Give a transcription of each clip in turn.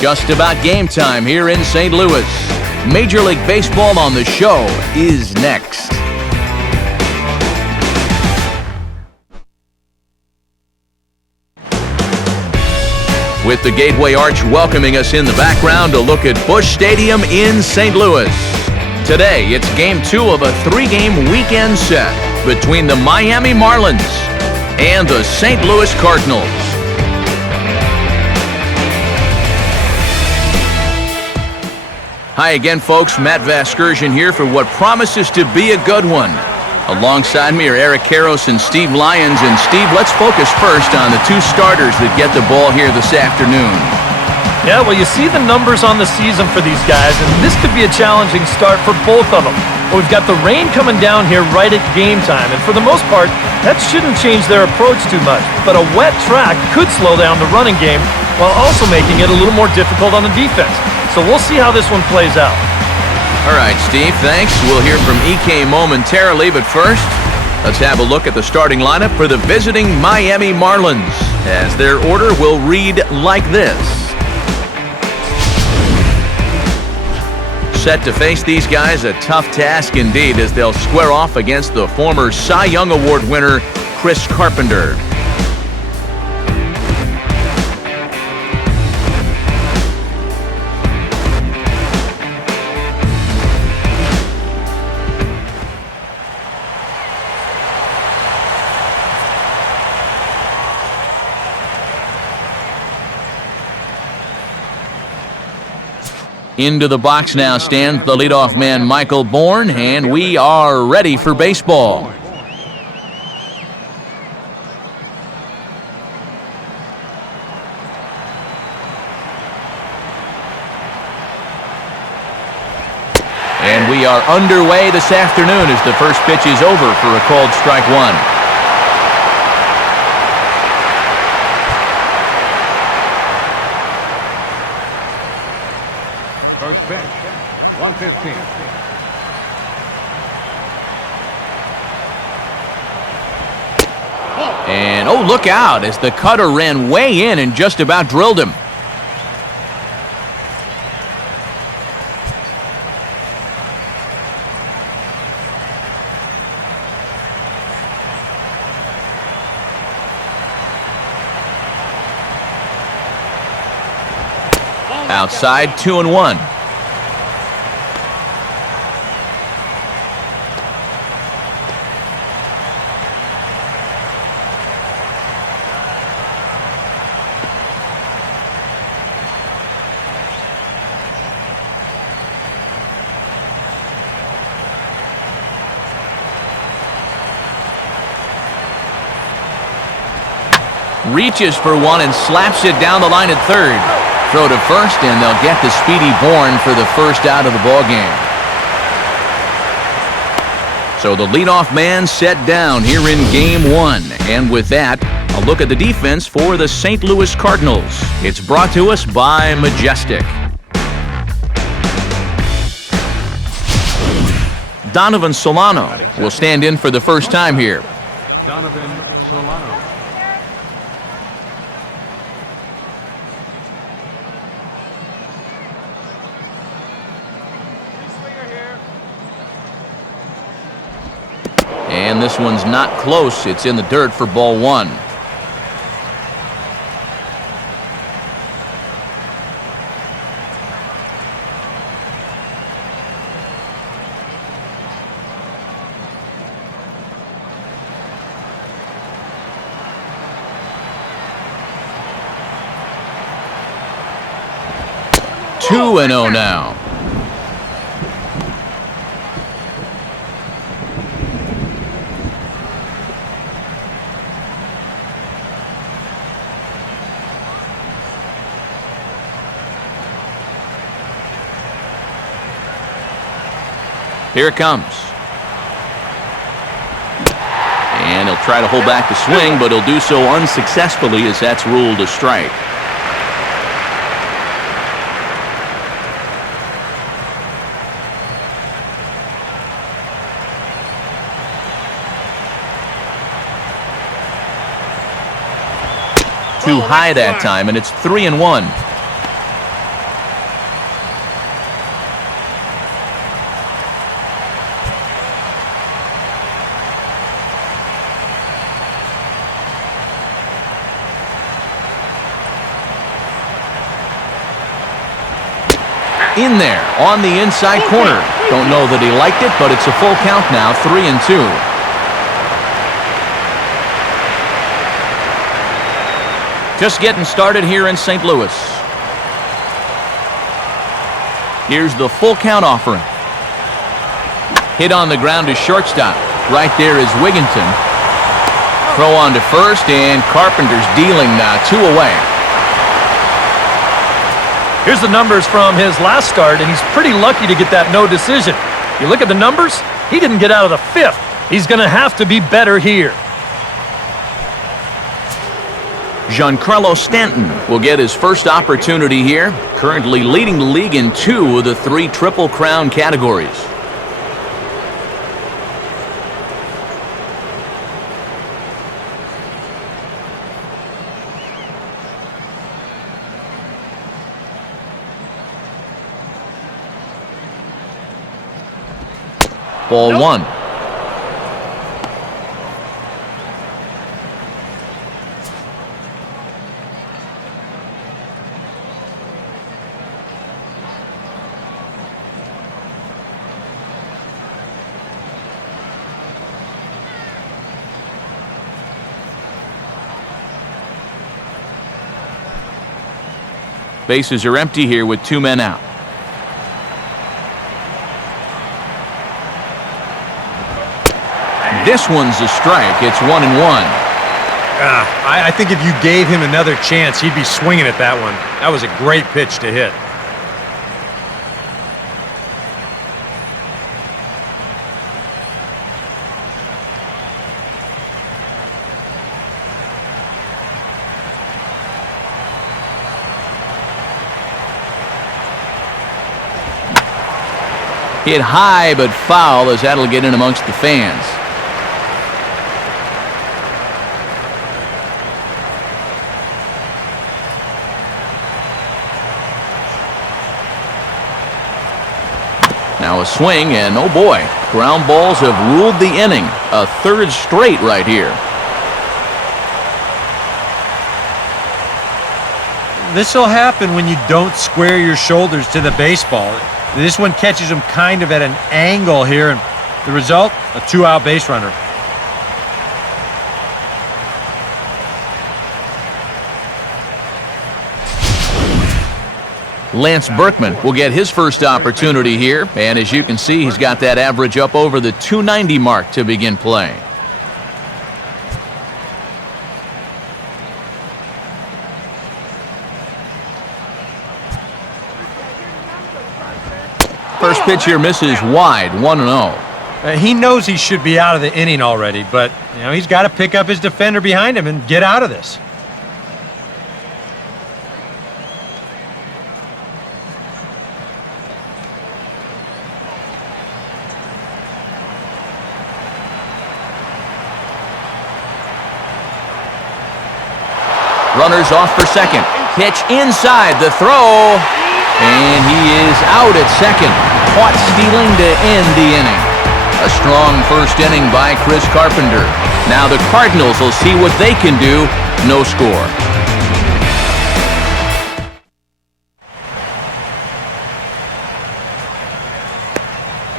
Just about game time here in St. Louis. Major League Baseball on the show is next. With the Gateway Arch welcoming us in the background, a look at Busch Stadium in St. Louis. Today, it's Game 2 of a 3-game weekend set between the Miami Marlins and the St. Louis Cardinals. Hi again, folks. Matt Vasgersian here for what promises to be a good one. Alongside me are Eric Karros and Steve Lyons. And Steve, let's focus first on the two starters that get the ball here this afternoon. Yeah, well, you see the numbers on the season for these guys, and this could be a challenging start for both of them. But we've got the rain coming down here right at game time, and for the most part, that shouldn't change their approach too much. But a wet track could slow down the running game while also making it a little more difficult on the defense. So we'll see how this one plays out. All right, Steve, thanks. We'll hear from EK momentarily, but first, let's have a look at the starting lineup for the visiting Miami Marlins, as their order will read like this. Set to face these guys, a tough task indeed, as they'll square off against the former Cy Young Award winner, Chris Carpenter. Into the box now stands the leadoff man, Michael Bourne, and we are ready for baseball. And we are underway this afternoon as the first pitch is over for a called strike one. First pitch, 115. And, oh, look out, as the cutter ran way in and just about drilled him. Outside, 2-1. Reaches for one and slaps it down the line at third. Throw to first, and they'll get the speedy Bourne for the first out of the ballgame. So the leadoff man set down here in Game 1. And with that, a look at the defense for the St. Louis Cardinals. It's brought to us by Majestic. Donovan Solano will stand in for the first time here. Donovan Solano. And this one's not close. It's in the dirt for ball one. Two and 0 now. Here it comes. And he'll try to hold back the swing, but he'll do so unsuccessfully as that's ruled a strike. Too high that time, and it's 3-1. In there, on the inside corner. Don't know that he liked it, but it's a full count now, 3-2. Just getting started here in St. Louis. Here's the full count offering. Hit on the ground to shortstop. Right there is Wigginton. Throw on to first, and Carpenter's dealing now, 2 away. Here's the numbers from his last start, and he's pretty lucky to get that no decision. You look at the numbers, he didn't get out of the 5th. He's going to have to be better here. Giancarlo Stanton will get his first opportunity here, currently leading the league in 2 of the 3 Triple Crown categories. Ball 1. Bases are empty here with 2 men out. This one's a strike. It's 1-1. I think if you gave him another chance, he'd be swinging at that one. That was a great pitch to hit. Hit high but foul as that'll get in amongst the fans. Now a swing, and oh boy, ground balls have ruled the inning. A 3rd straight right here. This will happen when you don't square your shoulders to the baseball. This one catches him kind of at an angle here, and the result, a 2-out base runner. Lance Berkman will get his first opportunity here, and as you can see, he's got that average up over the 290 mark to begin play. First pitch here misses wide, 1-0. He knows he should be out of the inning already, but he's got to pick up his defender behind him and get out of this. Runners off for second. Pitch inside, the throw. And he is out at second. Caught stealing to end the inning. A strong first inning by Chris Carpenter. Now the Cardinals will see what they can do. No score.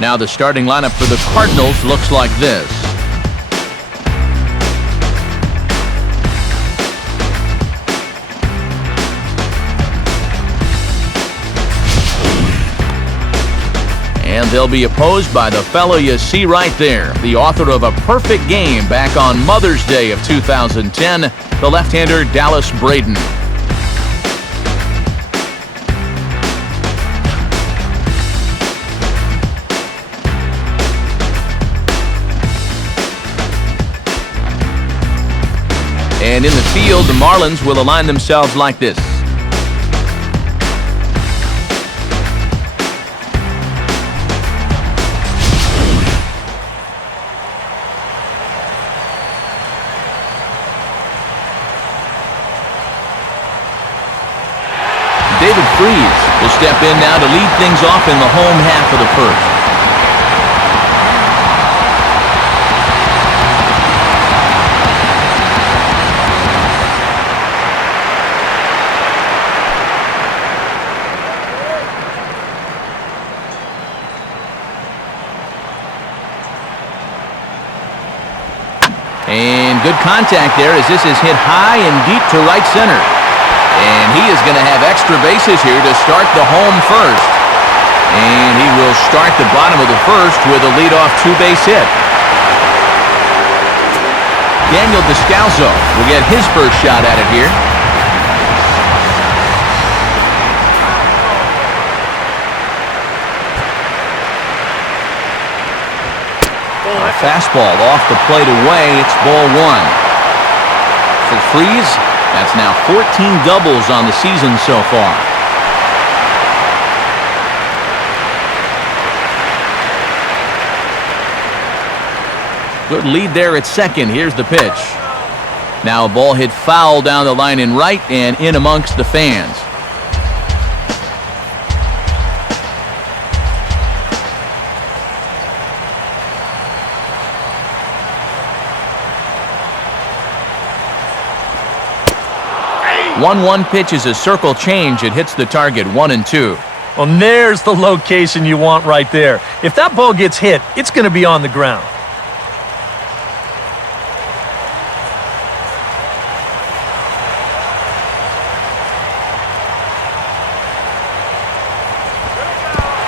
Now the starting lineup for the Cardinals looks like this. And they'll be opposed by the fellow you see right there, the author of A Perfect Game back on Mother's Day of 2010, the left-hander Dallas Braden. And in the field, the Marlins will align themselves like this. David Freese will step in now to lead things off in the home half of the first. contact there as this is hit high and deep to right center. And he is going to have extra bases here to start the home first. And he will start the bottom of the first with a leadoff two-base hit. Daniel Descalso will get his first shot at it here. A fastball off the plate away. It's ball one. For Freese, that's now 14 doubles on the season so far. Good lead there at second. Here's the pitch. Now a ball hit foul down the line in right and in amongst the fans. One pitch is a circle change. It hits the target 1-2. Well, there's the location you want right there. If that ball gets hit, it's going to be on the ground.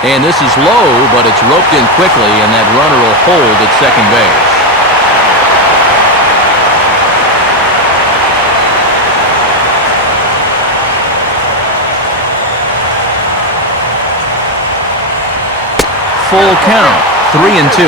And this is low, but it's roped in quickly, and that runner will hold at second base. Full count, 3-2.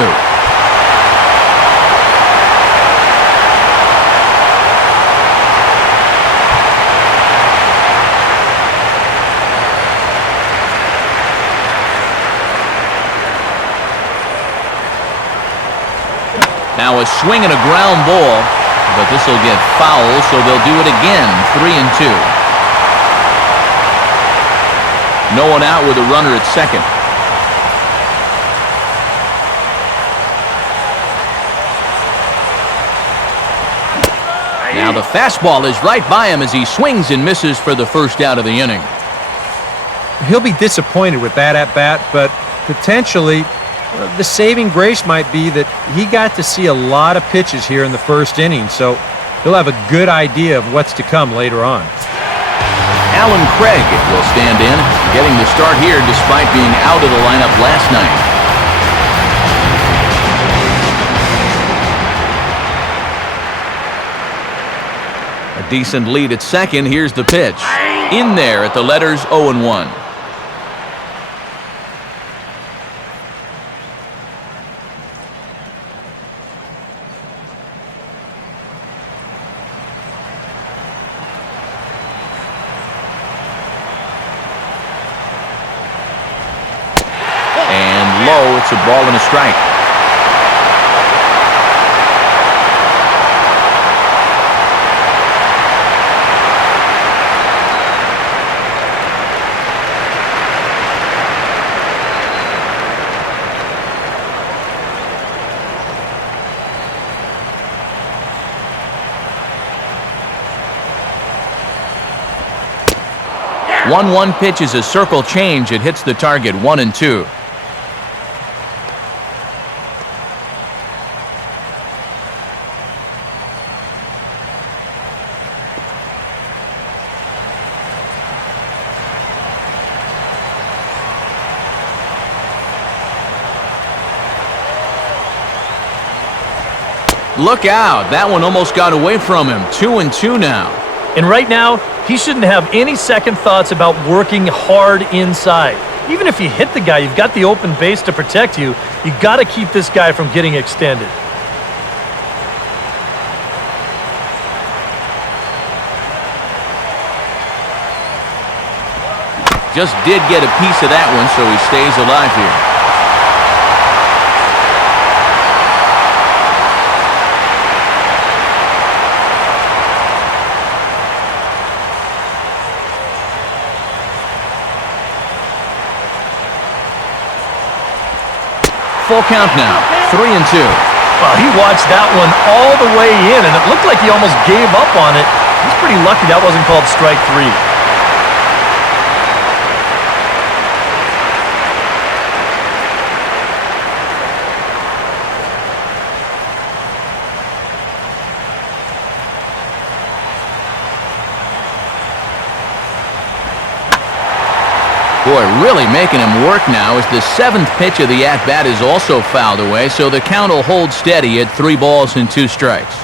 Now a swing and a ground ball, but this will get foul, so they'll do it again, 3-2. No one out with a runner at second. Now the fastball is right by him as he swings and misses for the first out of the inning. He'll be disappointed with that at-bat, but potentially the saving grace might be that he got to see a lot of pitches here in the first inning, so he'll have a good idea of what's to come later on. Alan Craig will stand in, getting the start here despite being out of the lineup last night. A decent lead at second. Here's the pitch. In there at the letters 0-1. And low, it's a ball and a strike. One pitch is a circle change. It hits the target 1-2. Look out. That one almost got away from him. 2-2 now. And right now, he shouldn't have any second thoughts about working hard inside. Even if you hit the guy, you've got the open base to protect you. You got to keep this guy from getting extended. Just did get a piece of that one, so he stays alive here. Full count now, 3-2. Well, he watched that one all the way in, and it looked like he almost gave up on it. He's pretty lucky that wasn't called strike three. Boy, really making him work now as the 7th pitch of the at-bat is also fouled away, so the count will hold steady at 3 balls and 2 strikes.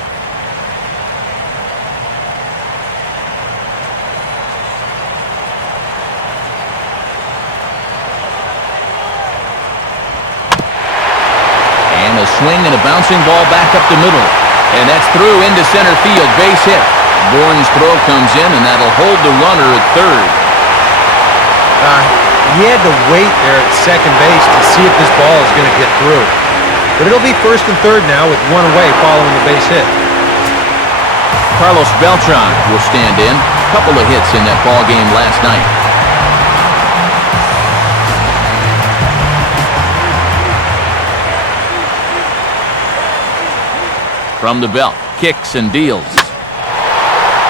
And a swing and a bouncing ball back up the middle. And that's through into center field, base hit. Bourne's throw comes in, and that'll hold the runner at third. He had to wait there at second base to see if this ball is going to get through. But it'll be first and third now with 1 away following the base hit. Carlos Beltran will stand in. A couple of hits in that ball game last night. From the belt, kicks and deals.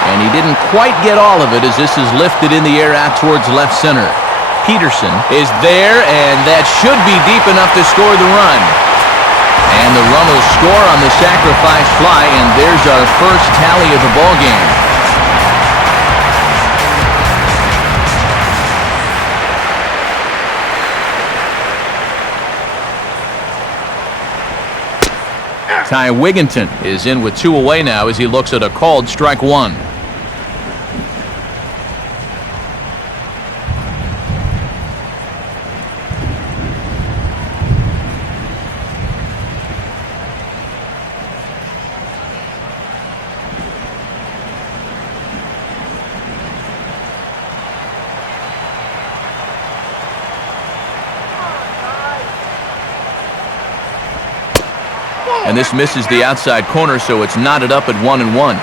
And he didn't quite get all of it as this is lifted in the air out towards left center. Peterson is there, and that should be deep enough to score the run. And the run will score on the sacrifice fly, and there's our first tally of the ball game. Ty Wigginton is in with 2 away now as he looks at a called strike 1. And this misses the outside corner, so it's knotted up at 1-1.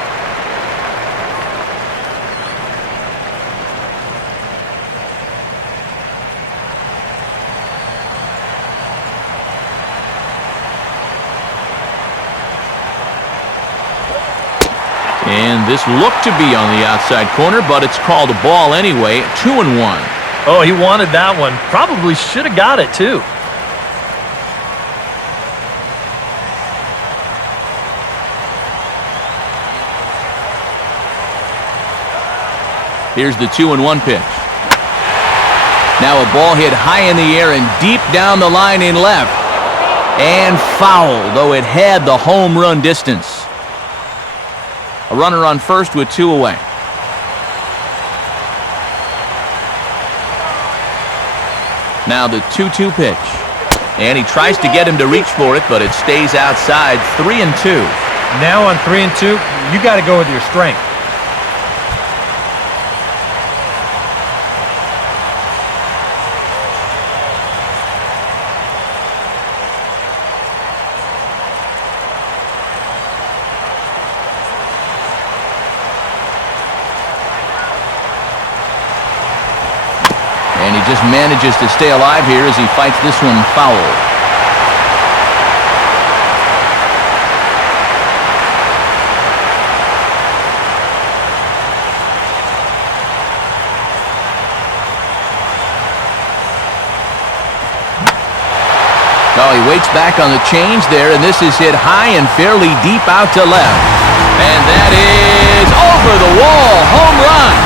And this looked to be on the outside corner, but it's called a ball anyway, 2-1. Oh, he wanted that one. Probably should have got it, too. Here's the 2-1 pitch. Now a ball hit high in the air and deep down the line in left. And foul, though it had the home run distance. A runner on first with 2 away. Now the 2-2 pitch. And he tries to get him to reach for it, but it stays outside. 3-2. Now on 3-2, you got to go with your strength. And he just manages to stay alive here as he fights this one foul. Oh, he waits back on the change there, and this is hit high and fairly deep out to left. And that is over the wall. Home run.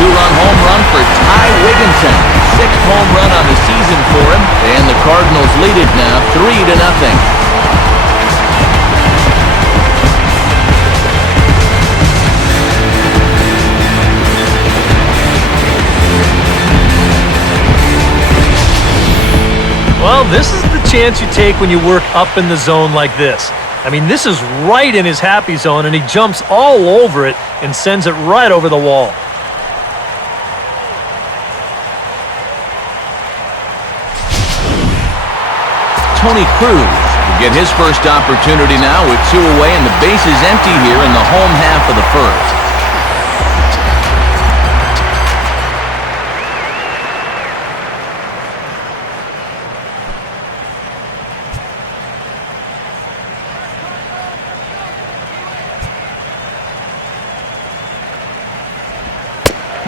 Two-run home run for Ty Wigginton. 6th home run on the season for him. And the Cardinals lead it now 3-0. Well, this is the chance you take when you work up in the zone like this. I mean, this is right in his happy zone, and he jumps all over it and sends it right over the wall. Tony Cruz will get his first opportunity now with 2 away, and the base is empty here in the home half of the first.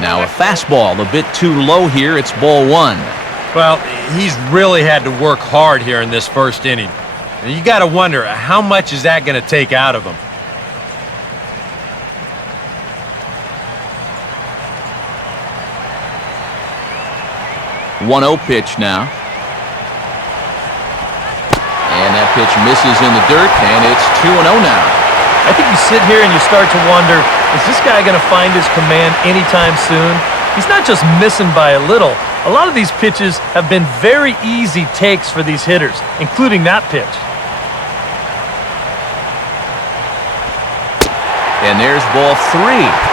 Now a fastball a bit too low here. It's ball 1. Well, he's really had to work hard here in this first inning. And you got to wonder, how much is that going to take out of him? 1-0 pitch now. And that pitch misses in the dirt, and it's 2-0 now. I think you sit here and you start to wonder, is this guy going to find his command anytime soon? He's not just missing by a little. A lot of these pitches have been very easy takes for these hitters, including that pitch. And there's ball 3.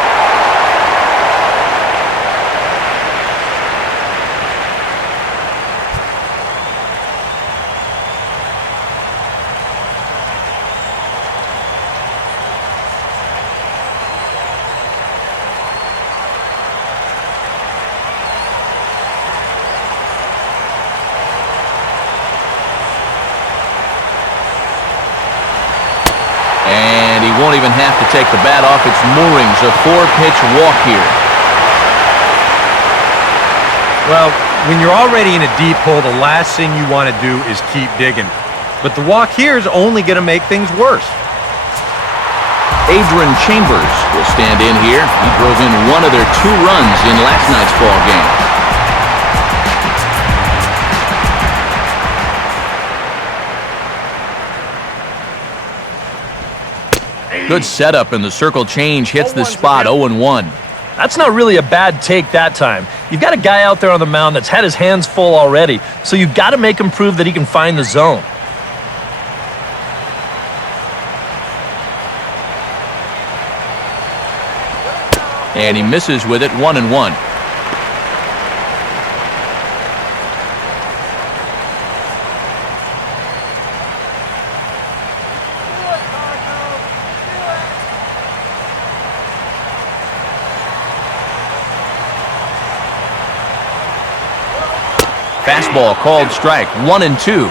And he won't even have to take the bat off its moorings. A 4-pitch walk here. Well, when you're already in a deep hole, the last thing you want to do is keep digging. But the walk here is only going to make things worse. Adrian Chambers will stand in here. He drove in one of their 2 runs in last night's ball game. Good setup, and the circle change hits the spot. 0-1. That's not really a bad take that time. You've got a guy out there on the mound that's had his hands full already, so you've got to make him prove that he can find the zone. And he misses with it. 1-1. Fastball called strike. 1-2.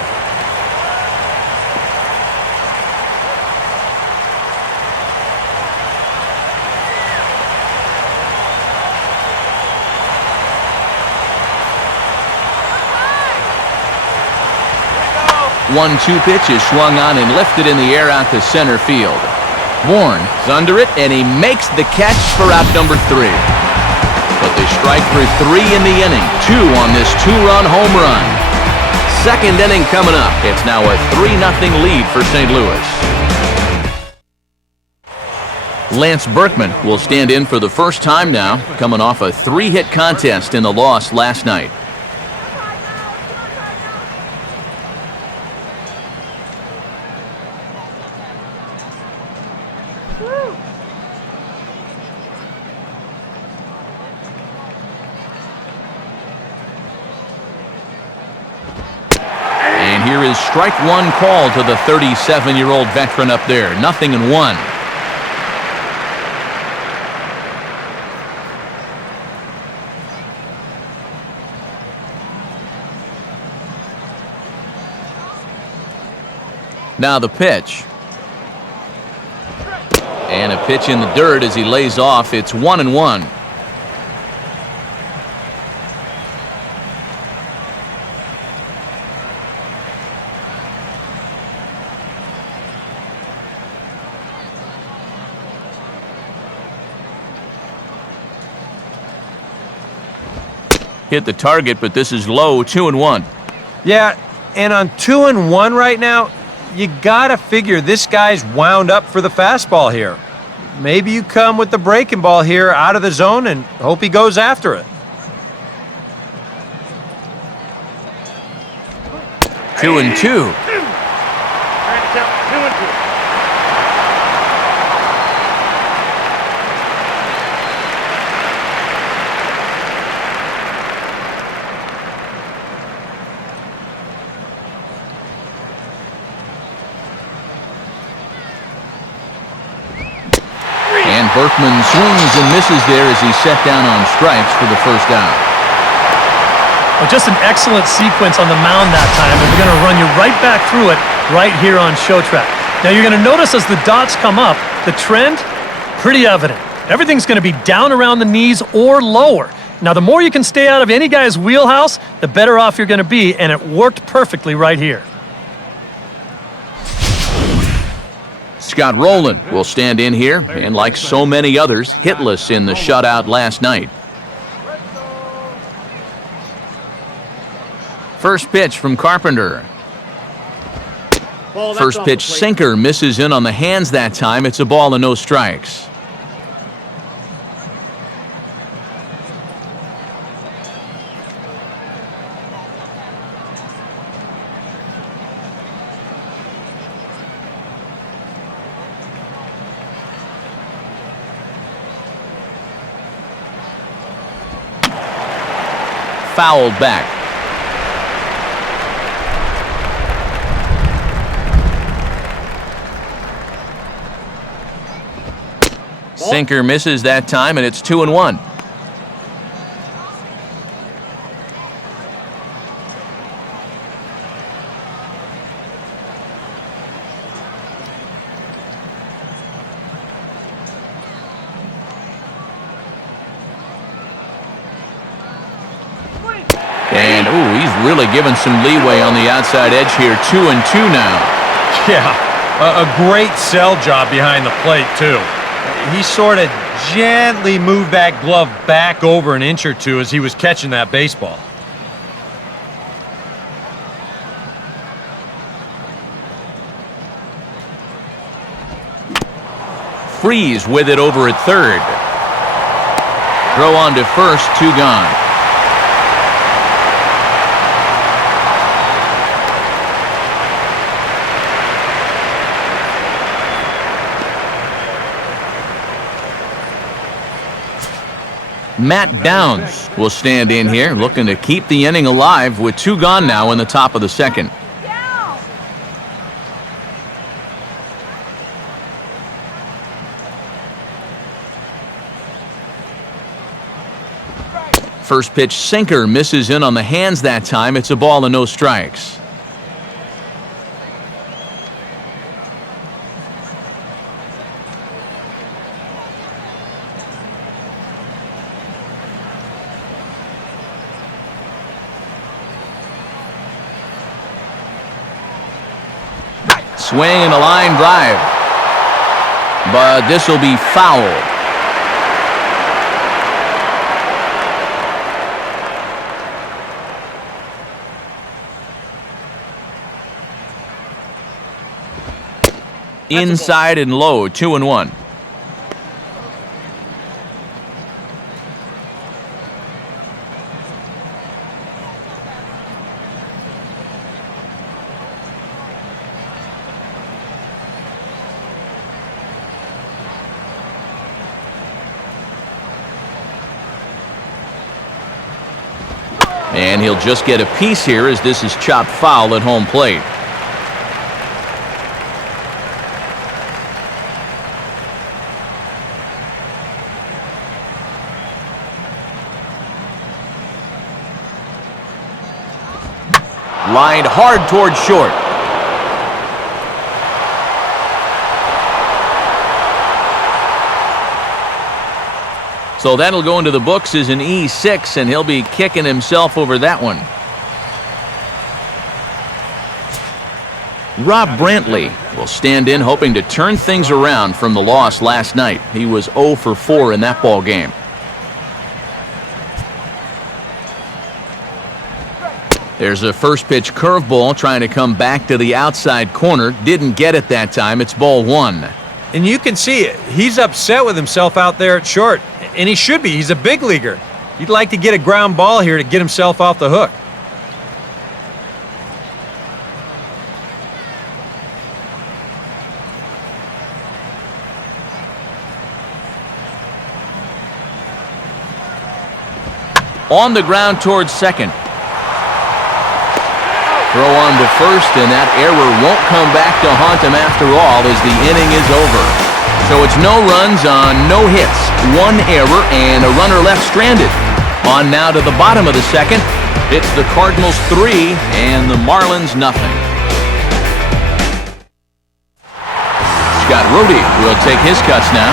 One-two pitch is swung on and lifted in the air out to center field. Bourne is under it, and he makes the catch for out number 3. But they strike for 3 in the inning. 2 on this 2-run home run. Second inning coming up. It's now a 3-0 lead for St. Louis. Lance Berkman will stand in for the first time now, coming off a 3-hit contest in the loss last night. And here is strike 1 call to the 37-year-old veteran up there. 0-1. Now the pitch. And a pitch in the dirt as he lays off. It's 1-1. Hit the target, but this is low. 2-1. Yeah, and on 2-1 right now, you gotta figure this guy's wound up for the fastball here. Maybe you come with the breaking ball here out of the zone and hope he goes after it. 2-2. And Berkman swings and misses there as he's set down on strikes for the first out. Well, just an excellent sequence on the mound that time, and they're going to run you right back through it right here on Show Track. Now, you're going to notice as the dots come up, the trend, pretty evident. Everything's going to be down around the knees or lower. Now, the more you can stay out of any guy's wheelhouse, the better off you're going to be, and it worked perfectly right here. Scott Rowland will stand in here, and like so many others, hitless in the shutout last night. First pitch from Carpenter. First pitch sinker misses in on the hands that time. It's a ball and no strikes. Fouled back. Sinker misses that time, and it's 2-1. And, he's really given some leeway on the outside edge here. 2-2 now. Yeah, a great sell job behind the plate, too. He sort of gently moved that glove back over an inch or two as he was catching that baseball. Freeze with it over at third. Throw on to first, 2 gone. Matt Downs will stand in here, looking to keep the inning alive with 2 gone now in the top of the second. First pitch sinker misses in on the hands that time. It's a ball and no strikes. Swing and a line drive. But this will be fouled. Inside and low, 2-1. And he'll just get a piece here as this is chopped foul at home plate. Lined hard toward short. So that'll go into the books as an E6, and he'll be kicking himself over that one. Rob Brantley will stand in, hoping to turn things around from the loss last night. He was 0 for 4 in that ball game. There's a first pitch curveball trying to come back to the outside corner. Didn't get it that time. It's ball 1. And you can see it. He's upset with himself out there at short. And he should be. He's a big leaguer. He'd like to get a ground ball here to get himself off the hook. On the ground towards second. Throw on to first, and that error won't come back to haunt him after all as the inning is over. So it's no runs on no hits, 1 error, and a runner left stranded. On now to the bottom of the second. It's the Cardinals 3 and the Marlins nothing. Scott Rohde will take his cuts now.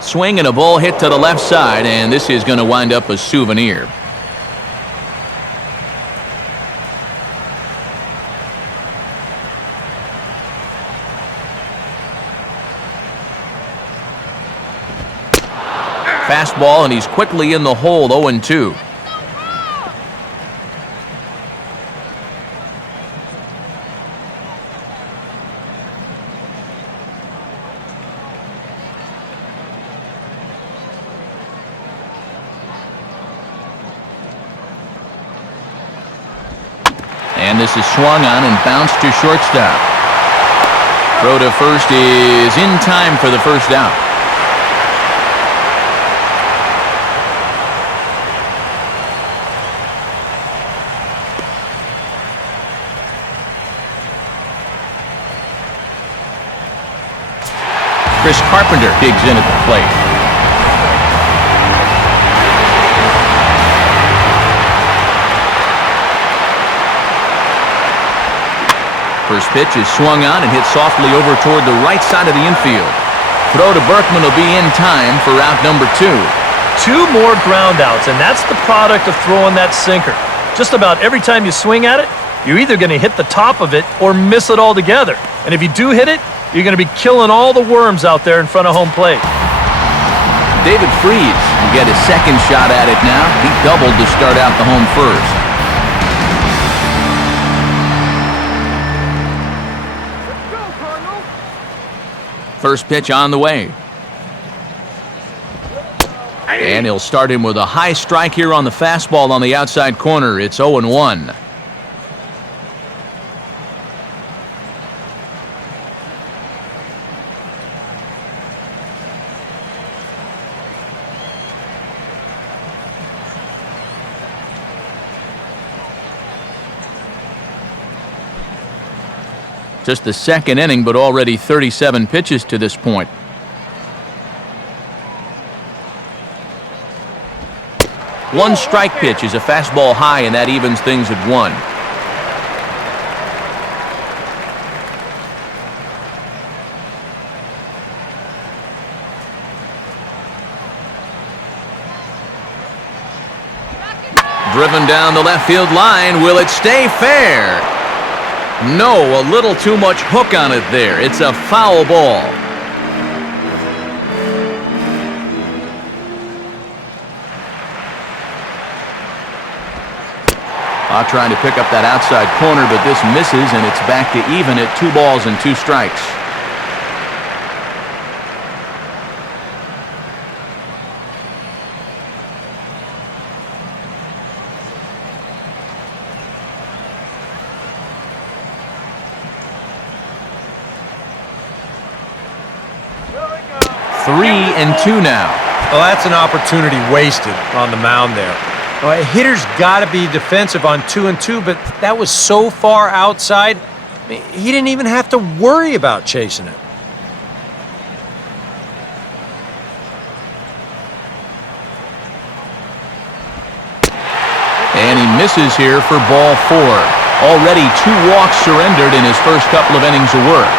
Swing and a ball hit to the left side, and this is going to wind up a souvenir. Fastball, and he's quickly in the hole, 0-2. And this is swung on and bounced to shortstop. Throw to first is in time for the first out. Chris Carpenter digs in at the plate. First pitch is swung on and hit softly over toward the right side of the infield. Throw to Berkman will be in time for out number 2. 2 more ground outs, and that's the product of throwing that sinker. Just about every time you swing at it, you're either going to hit the top of it or miss it altogether. And if you do hit it, you're going to be killing all the worms out there in front of home plate. David Freese will get a second shot at it now. He doubled to start out the home first. First pitch on the way. And he'll start him with a high strike here on the fastball on the outside corner. It's 0-1. Just the second inning, but already 37 pitches to this point. One strike pitch is a fastball high, and that evens things at 1. Driven down the left field line. Will it stay fair? No, a little too much hook on it there. It's a foul ball. Trying to pick up that outside corner, but this misses, and it's back to even at 2 balls and 2 strikes. Three and 2 now. Well, that's an opportunity wasted on the mound there. Well, a hitter's got to be defensive on 2 and 2, but that was so far outside, I mean, he didn't even have to worry about chasing it. And he misses here for ball 4. Already 2 walks surrendered in his first couple of innings of work.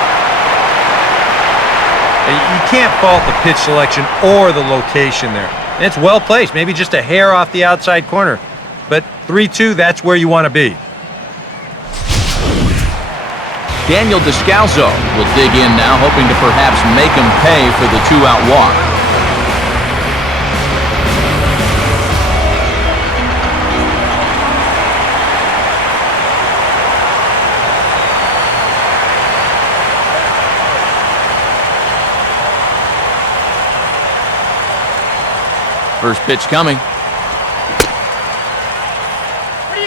You can't fault the pitch selection or the location there. It's well placed, maybe just a hair off the outside corner. But 3-2, that's where you want to be. Daniel Descalzo will dig in now, hoping to perhaps make him pay for the 2-out walk. First pitch coming.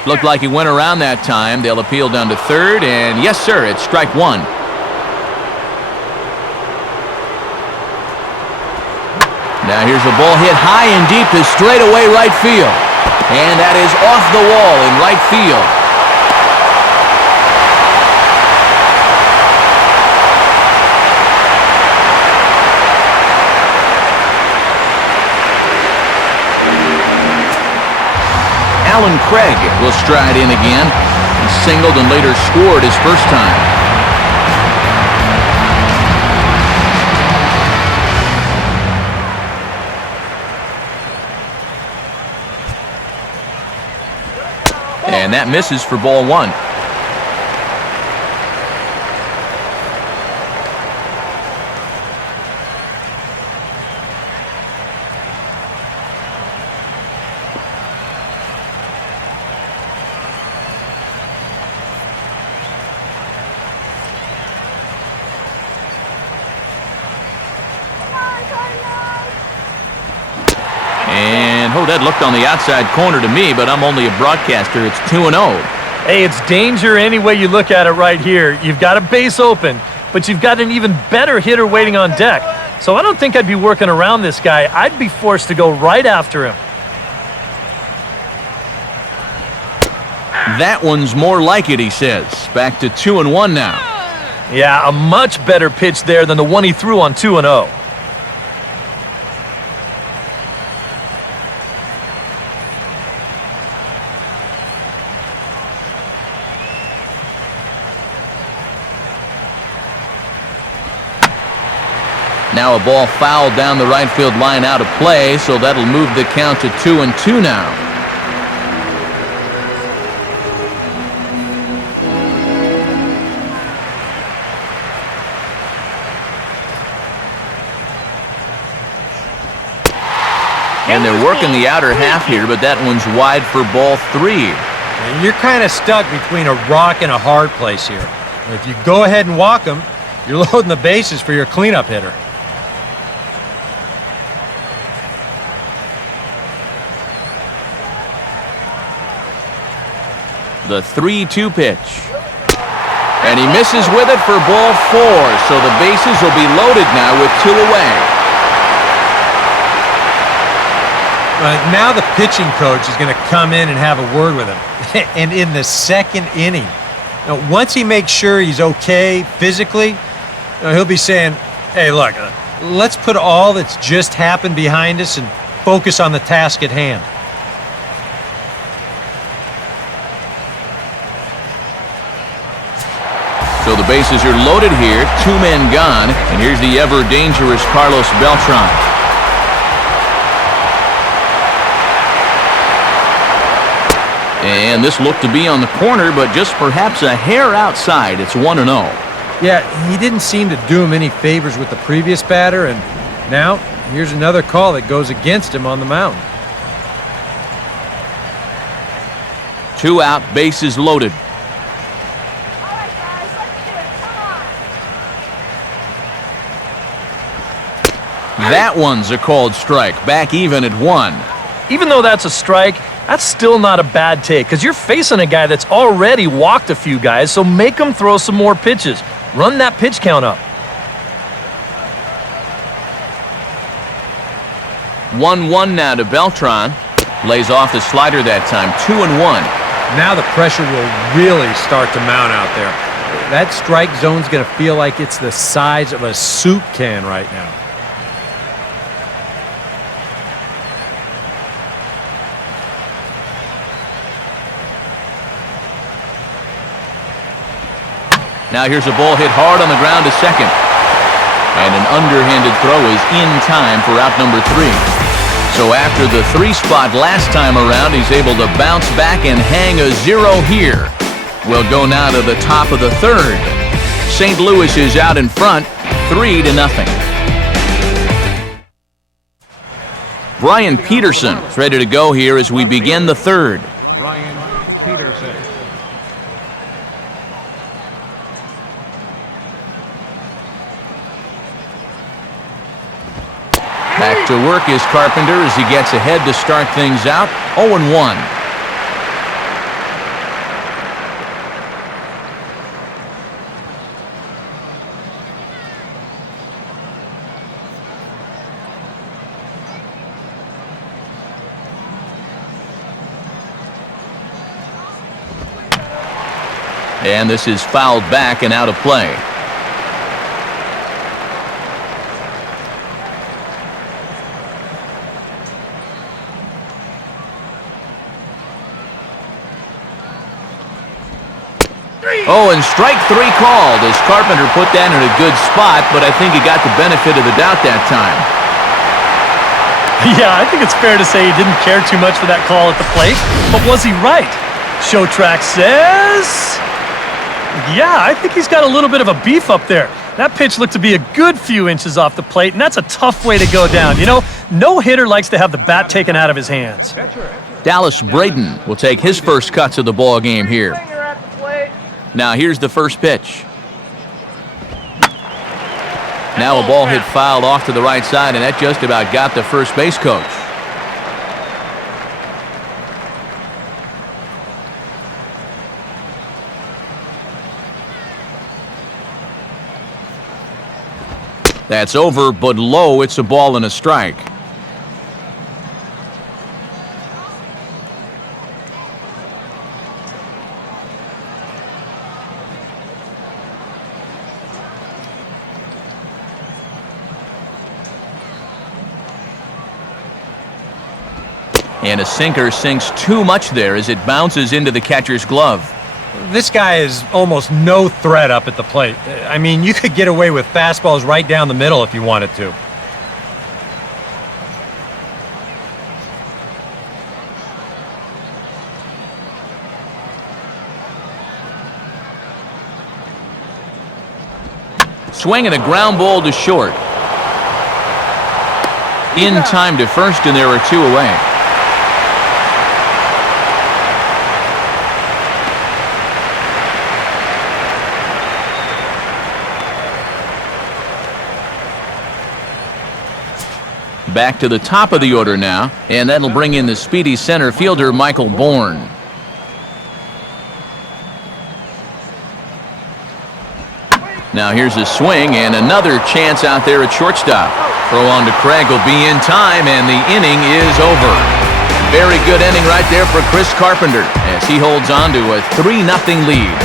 Looked like he went around that time. They'll appeal down to third, and yes, sir, it's strike 1. Now here's a ball hit high and deep to straightaway right field. And that is off the wall in right field. Alan Craig will stride in again. He singled and later scored his first time. And that misses for ball 1. And, that looked on the outside corner to me, but I'm only a broadcaster. It's 2-0. Hey, it's danger any way you look at it right here. You've got a base open, but you've got an even better hitter waiting on deck. So I don't think I'd be working around this guy. I'd be forced to go right after him. That one's more like it, he says. Back to 2-1 now. Yeah, a much better pitch there than the one he threw on 2-0. Now a ball fouled down the right field line out of play, so that'll move the count to 2-2 now. And they're working the outer half here, but that one's wide for ball 3. And you're kind of stuck between a rock and a hard place here. If you go ahead and walk them, you're loading the bases for your cleanup hitter. The 3-2 pitch. And he misses with it for ball 4, so the bases will be loaded now with 2 away. Now the pitching coach is going to come in and have a word with him. And in the second inning, once he makes sure he's okay physically, he'll be saying, hey, look, let's put all that's just happened behind us and focus on the task at hand. So the bases are loaded here, 2 men gone, and here's the ever-dangerous Carlos Beltran. And this looked to be on the corner, but just perhaps a hair outside. It's 1-0. Yeah, he didn't seem to do him any favors with the previous batter, and now here's another call that goes against him on the mound. 2 out, bases loaded. That one's a called strike. Back even at 1. Even though that's a strike, that's still not a bad take because you're facing a guy that's already walked a few guys, so make him throw some more pitches. Run that pitch count up. 1-1 now to Beltran. Lays off the slider that time. 2-1. Now the pressure will really start to mount out there. That strike zone's going to feel like it's the size of a soup can right now. Now here's a ball hit hard on the ground to second. And an underhanded throw is in time for out number 3. So after the 3 spot last time around, he's able to bounce back and hang a 0 here. We'll go now to the top of the 3rd. St. Louis is out in front, 3-0. Brian Peterson is ready to go here as we begin the 3rd. Brian Peterson. Back to work is Carpenter as he gets ahead to start things out. 0-1. And this is fouled back and out of play. Oh, and strike 3 called as Carpenter put that in a good spot, but I think he got the benefit of the doubt that time. Yeah, I think it's fair to say he didn't care too much for that call at the plate, but was he right? Show track says... Yeah, I think he's got a little bit of a beef up there. That pitch looked to be a good few inches off the plate, and that's a tough way to go down. You know, no hitter likes to have the bat taken out of his hands. Dallas Braden will take his first cuts of the ball game here. Now here's the first pitch. Now a ball hit fouled off to the right side, and that just about got the first base coach. That's over, but low. It's a ball and a strike. And a sinker sinks too much there as it bounces into the catcher's glove. This guy is almost no threat up at the plate. I mean, you could get away with fastballs right down the middle if you wanted to. Swing and a ground ball to short. In time to first, and there are two away. Back to the top of the order now, and that'll bring in the speedy center fielder, Michael Bourne. Now here's a swing and another chance out there at shortstop. Throw on to Craig will be in time, and the inning is over. Very good inning right there for Chris Carpenter as he holds on to a 3-0 lead.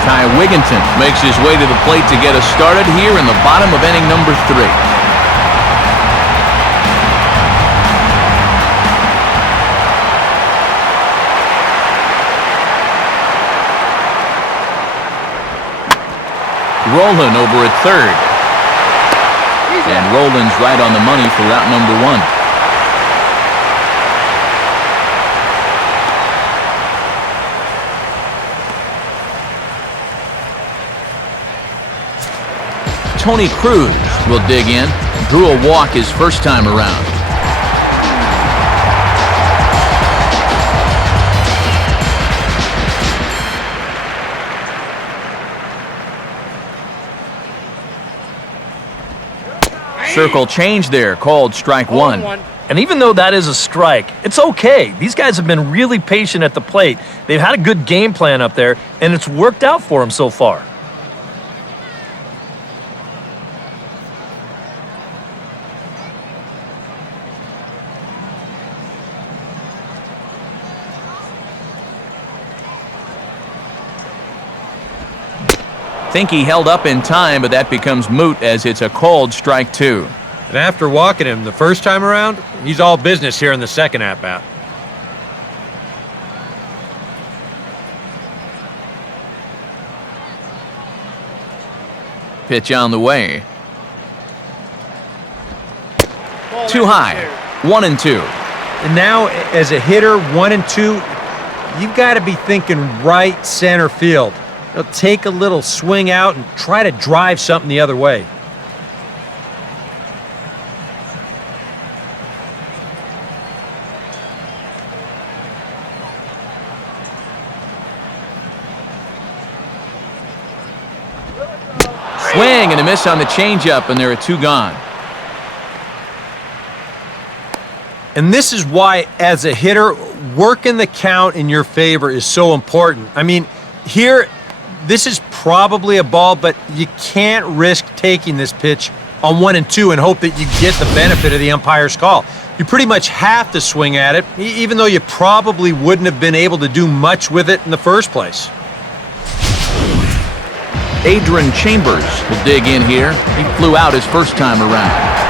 Ty Wigginton makes his way to the plate to get us started here in the bottom of inning number 3. Roland over at third. And Roland's right on the money for route number 1. Tony Cruz will dig in. Drew a walk his first time around. Circle change there, called strike 1. And even though that is a strike, it's okay. These guys have been really patient at the plate. They've had a good game plan up there, and it's worked out for them so far. Think he held up in time, but that becomes moot as it's a called strike 2. And after walking him the first time around, he's all business here in the second at-bat. Pitch on the way. Too high. 1-2. And now, as a hitter, 1-2, you've got to be thinking right center field. Take a little swing out and try to drive something the other way. Swing and a miss on the changeup, and there are 2 gone. And this is why, as a hitter, working the count in your favor is so important. I mean, here, this is probably a ball, but you can't risk taking this pitch on 1-2 and hope that you get the benefit of the umpire's call. You pretty much have to swing at it, even though you probably wouldn't have been able to do much with it in the first place. Adrian Chambers will dig in here. He flew out his first time around.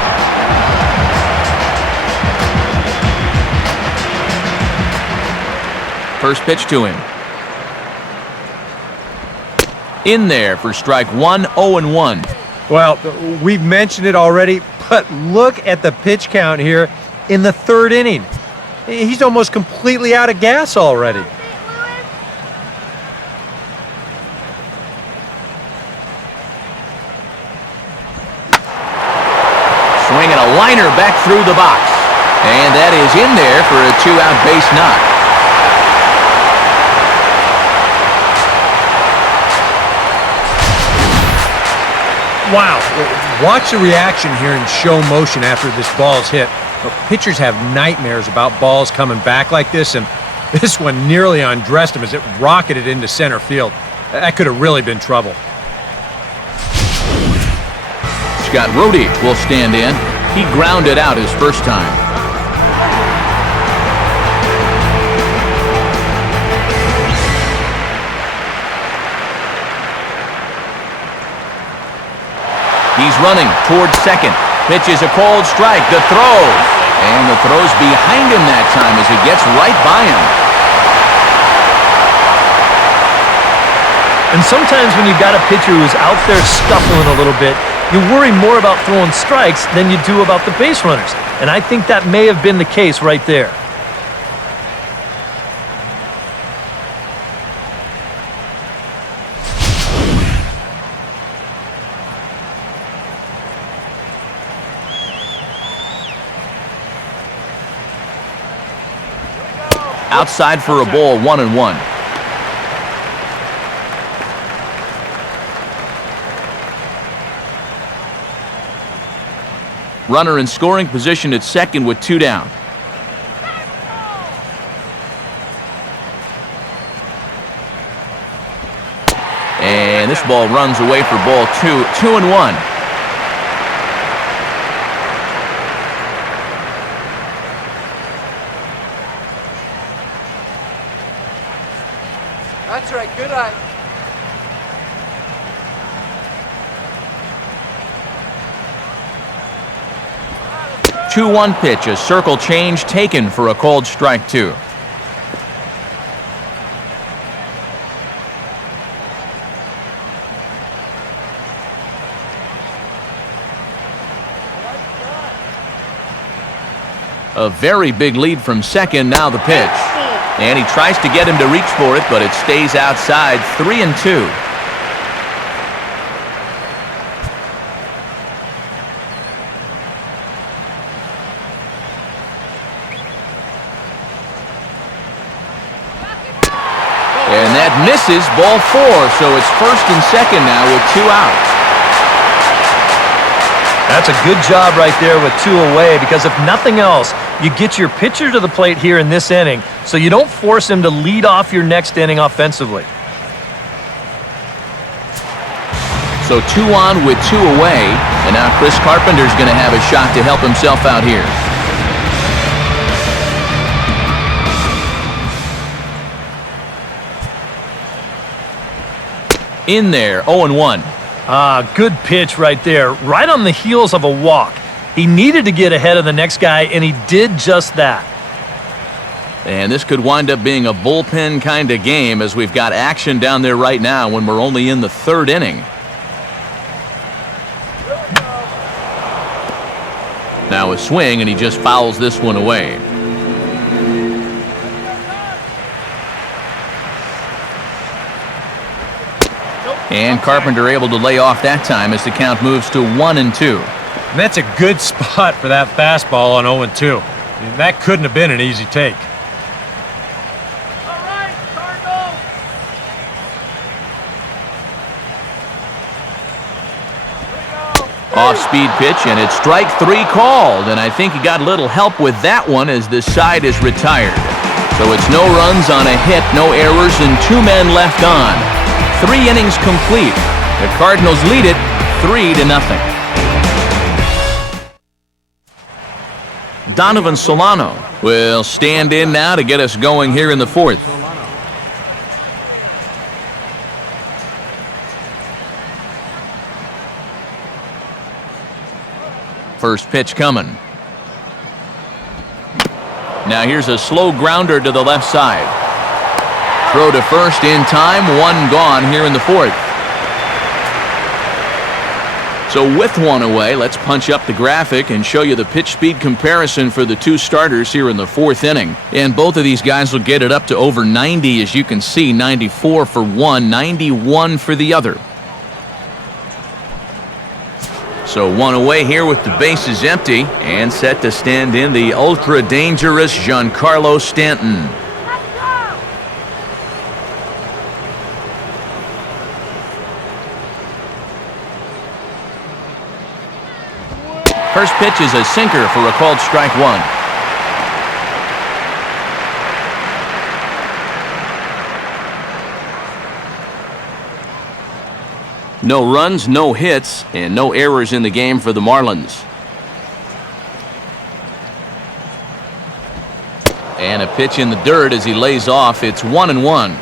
First pitch to him. In there for strike 1, 0-1. Well, we've mentioned it already, but look at the pitch count here in the third inning. He's almost completely out of gas already. Swinging a liner back through the box. And that is in there for a 2-out base knock. Wow. Watch the reaction here in show motion after this ball's hit. Pitchers have nightmares about balls coming back like this, and This one nearly undressed him as it rocketed into center field. That could have really been trouble. Scott Rodich will stand in. He grounded out his first time. He's running towards second. Pitch is a called strike. The throw. And the throw's behind him that time as it gets right by him. And sometimes when you've got a pitcher who's out there scuffling a little bit, you worry more about throwing strikes than you do about the base runners. And I think that may have been the case right there. Outside for a ball, 1-1. Runner in scoring position at second with 2 down. And this ball runs away for ball 2, 2-1. That's right, good eye. Two-one pitch, a circle change taken for a called strike 2. A very big lead from second, now the pitch. And he tries to get him to reach for it, but it stays outside, 3-2. And that misses, ball 4, so it's first and second now with 2 outs. That's a good job right there with 2 away, because if nothing else, you get your pitcher to the plate here in this inning so you don't force him to lead off your next inning offensively. So 2 on with 2 away, and now Chris Carpenter's going to have a shot to help himself out here. In there, 0-1. Good pitch right there, right on the heels of a walk. He needed to get ahead of the next guy, and he did just that. And this could wind up being a bullpen kind of game as we've got action down there right now when we're only in the 3rd inning. Now a swing, and he just fouls this one away. And Carpenter able to lay off that time as the count moves to 1-2. And that's a good spot for that fastball on 0-2. That couldn't have been an easy take. All right, Cardinal. Off-speed pitch, and it's strike 3 called. And I think he got a little help with that one as the side is retired. So it's no runs on a hit, no errors, and 2 men left on. 3 innings complete. The Cardinals lead it 3-0. Donovan Solano will stand in now to get us going here in the 4th. First pitch coming. Now here's a slow grounder to the left side. Throw to first in time, 1 gone here in the 4th. So with 1 away, let's punch up the graphic and show you the pitch speed comparison for the 2 starters here in the 4th inning. And both of these guys will get it up to over 90, as you can see, 94 for one, 91 for the other. So 1 away here with the bases empty, and set to stand in the ultra-dangerous Giancarlo Stanton. First pitch is a sinker for a called strike 1. No runs, no hits, and no errors in the game for the Marlins. And a pitch in the dirt as he lays off. It's 1-1.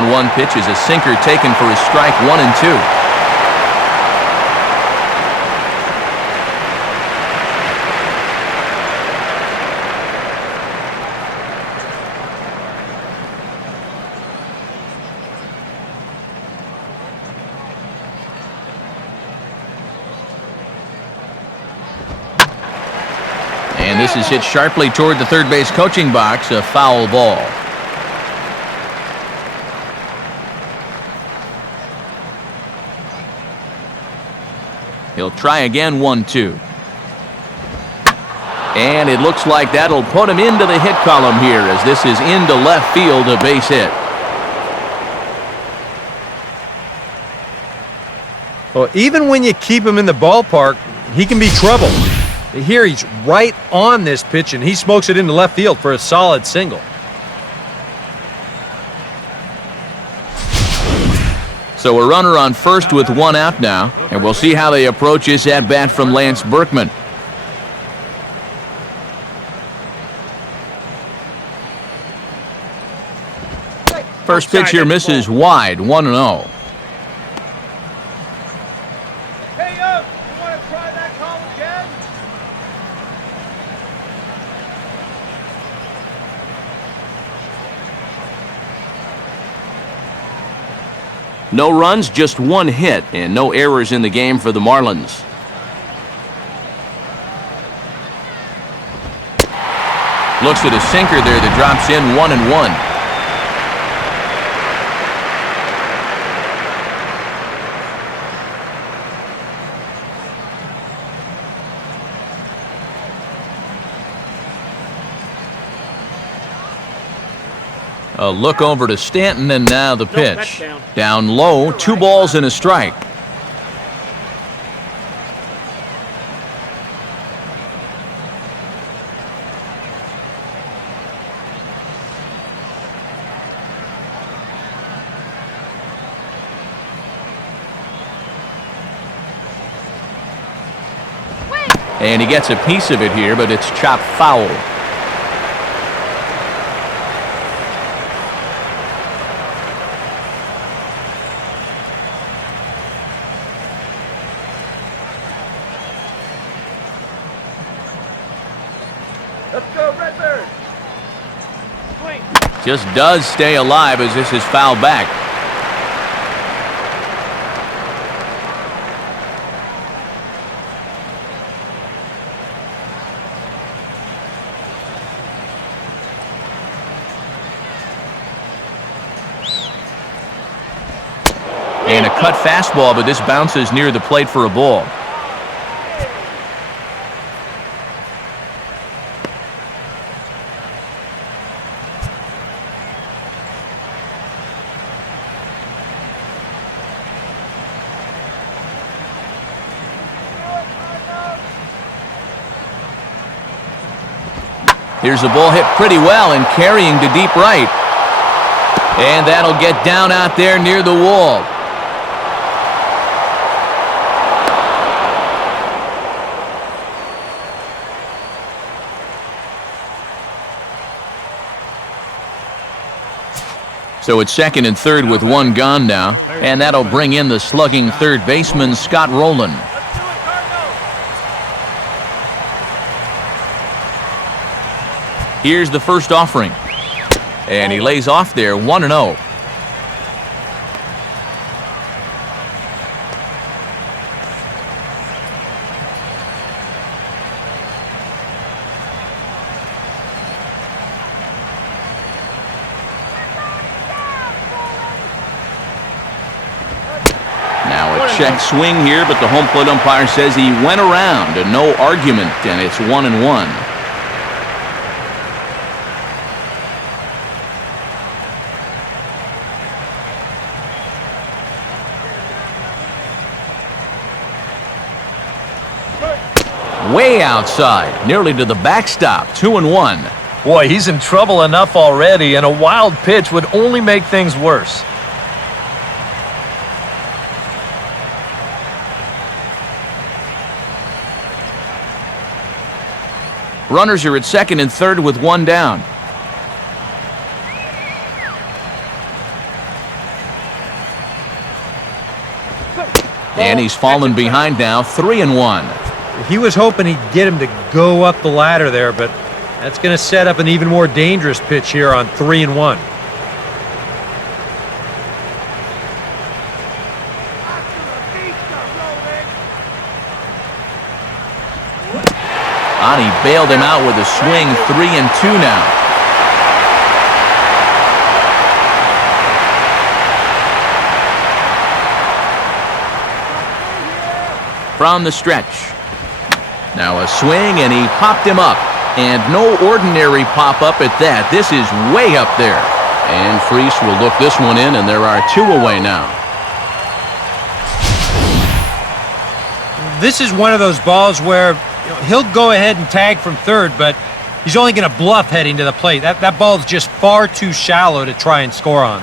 One pitch is a sinker taken for a strike, 1-2. And this is hit sharply toward the third base coaching box, a foul ball. He'll try again, 1-2. And it looks like that'll put him into the hit column here as this is into left field, a base hit. Well, even when you keep him in the ballpark, he can be trouble. Here he's right on this pitch, and he smokes it into left field for a solid single. So a runner on first with one out now, and we'll see how they approach this at-bat from Lance Berkman. First pitch here misses wide, 1-0. Hey, yo, you want to try that call again? No runs, just one hit, and no errors in the game for the Marlins. Looks at a sinker there that drops in, 1-1. A look over to Stanton, and now the pitch. Down low, 2 balls and a strike. And he gets a piece of it here, but it's chopped foul. Let's go, Redbird! Swing! Just does stay alive as this is fouled back. And a cut fastball, but this bounces near the plate for a ball. Here's the ball hit pretty well and carrying to deep right. And that'll get down out there near the wall. So it's second and third with one gone now, and that'll bring in the slugging third baseman, Scott Rowland. Here's the first offering, and he lays off there, 1-0. Check swing here, but the home plate umpire says he went around, and no argument, and it's 1-1. way outside, nearly to the backstop, 2-1. Boy, he's in trouble enough already, and a wild pitch would only make things worse. Runners are at second and third with one down. And he's fallen behind now, 3-1. He was hoping he'd get him to go up the ladder there, but that's going to set up an even more dangerous pitch here on 3-1. Ani bailed him out with a swing, 3-2 now. From the stretch. Now a swing, and he popped him up. And no ordinary pop-up at that. This is way up there. And Freese will look this one in, and there are two away now. This is one of those balls where he'll go ahead and tag from third, but he's only going to bluff heading to the plate. That ball's just far too shallow to try and score on.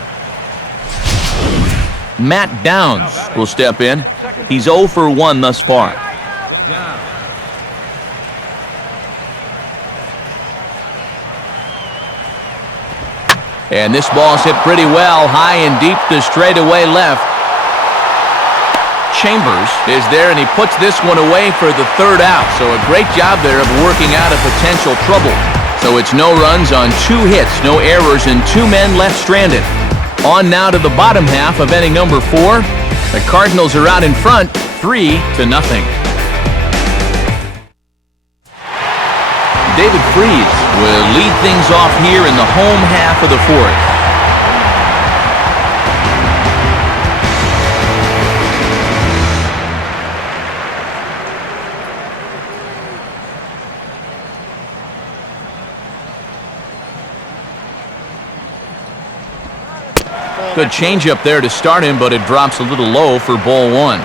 Matt Downs will step in. He's 0 for 1 thus far. And this ball's hit pretty well, high and deep to straightaway left. Chambers is there, and he puts this one away for the third out. So a great job there of working out a potential trouble. So it's no runs on 2 hits, no errors, and 2 men left stranded. On now to the bottom half of inning number 4. The Cardinals are out in front, 3-0. David Freese will lead things off here in the home half of the 4th. Good changeup there to start him, but it drops a little low for ball 1.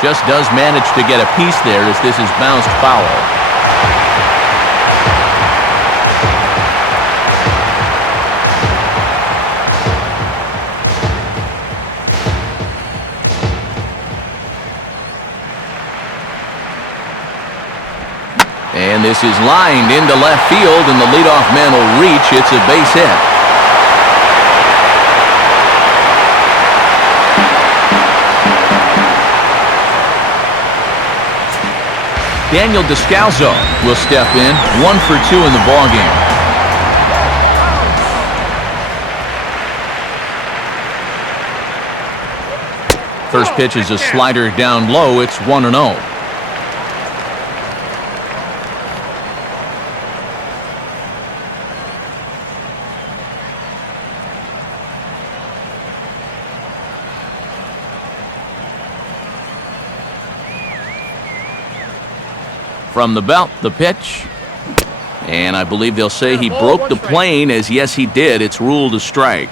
Just does manage to get a piece there as this is bounced foul. And this is lined into left field, and the leadoff man will reach. It's a base hit. Daniel Descalzo will step in, 1 for 2 in the ballgame. First pitch is a slider down low. It's 1-0. From the belt, the pitch. And I believe they'll say he broke the plane, as yes, he did. It's ruled a strike.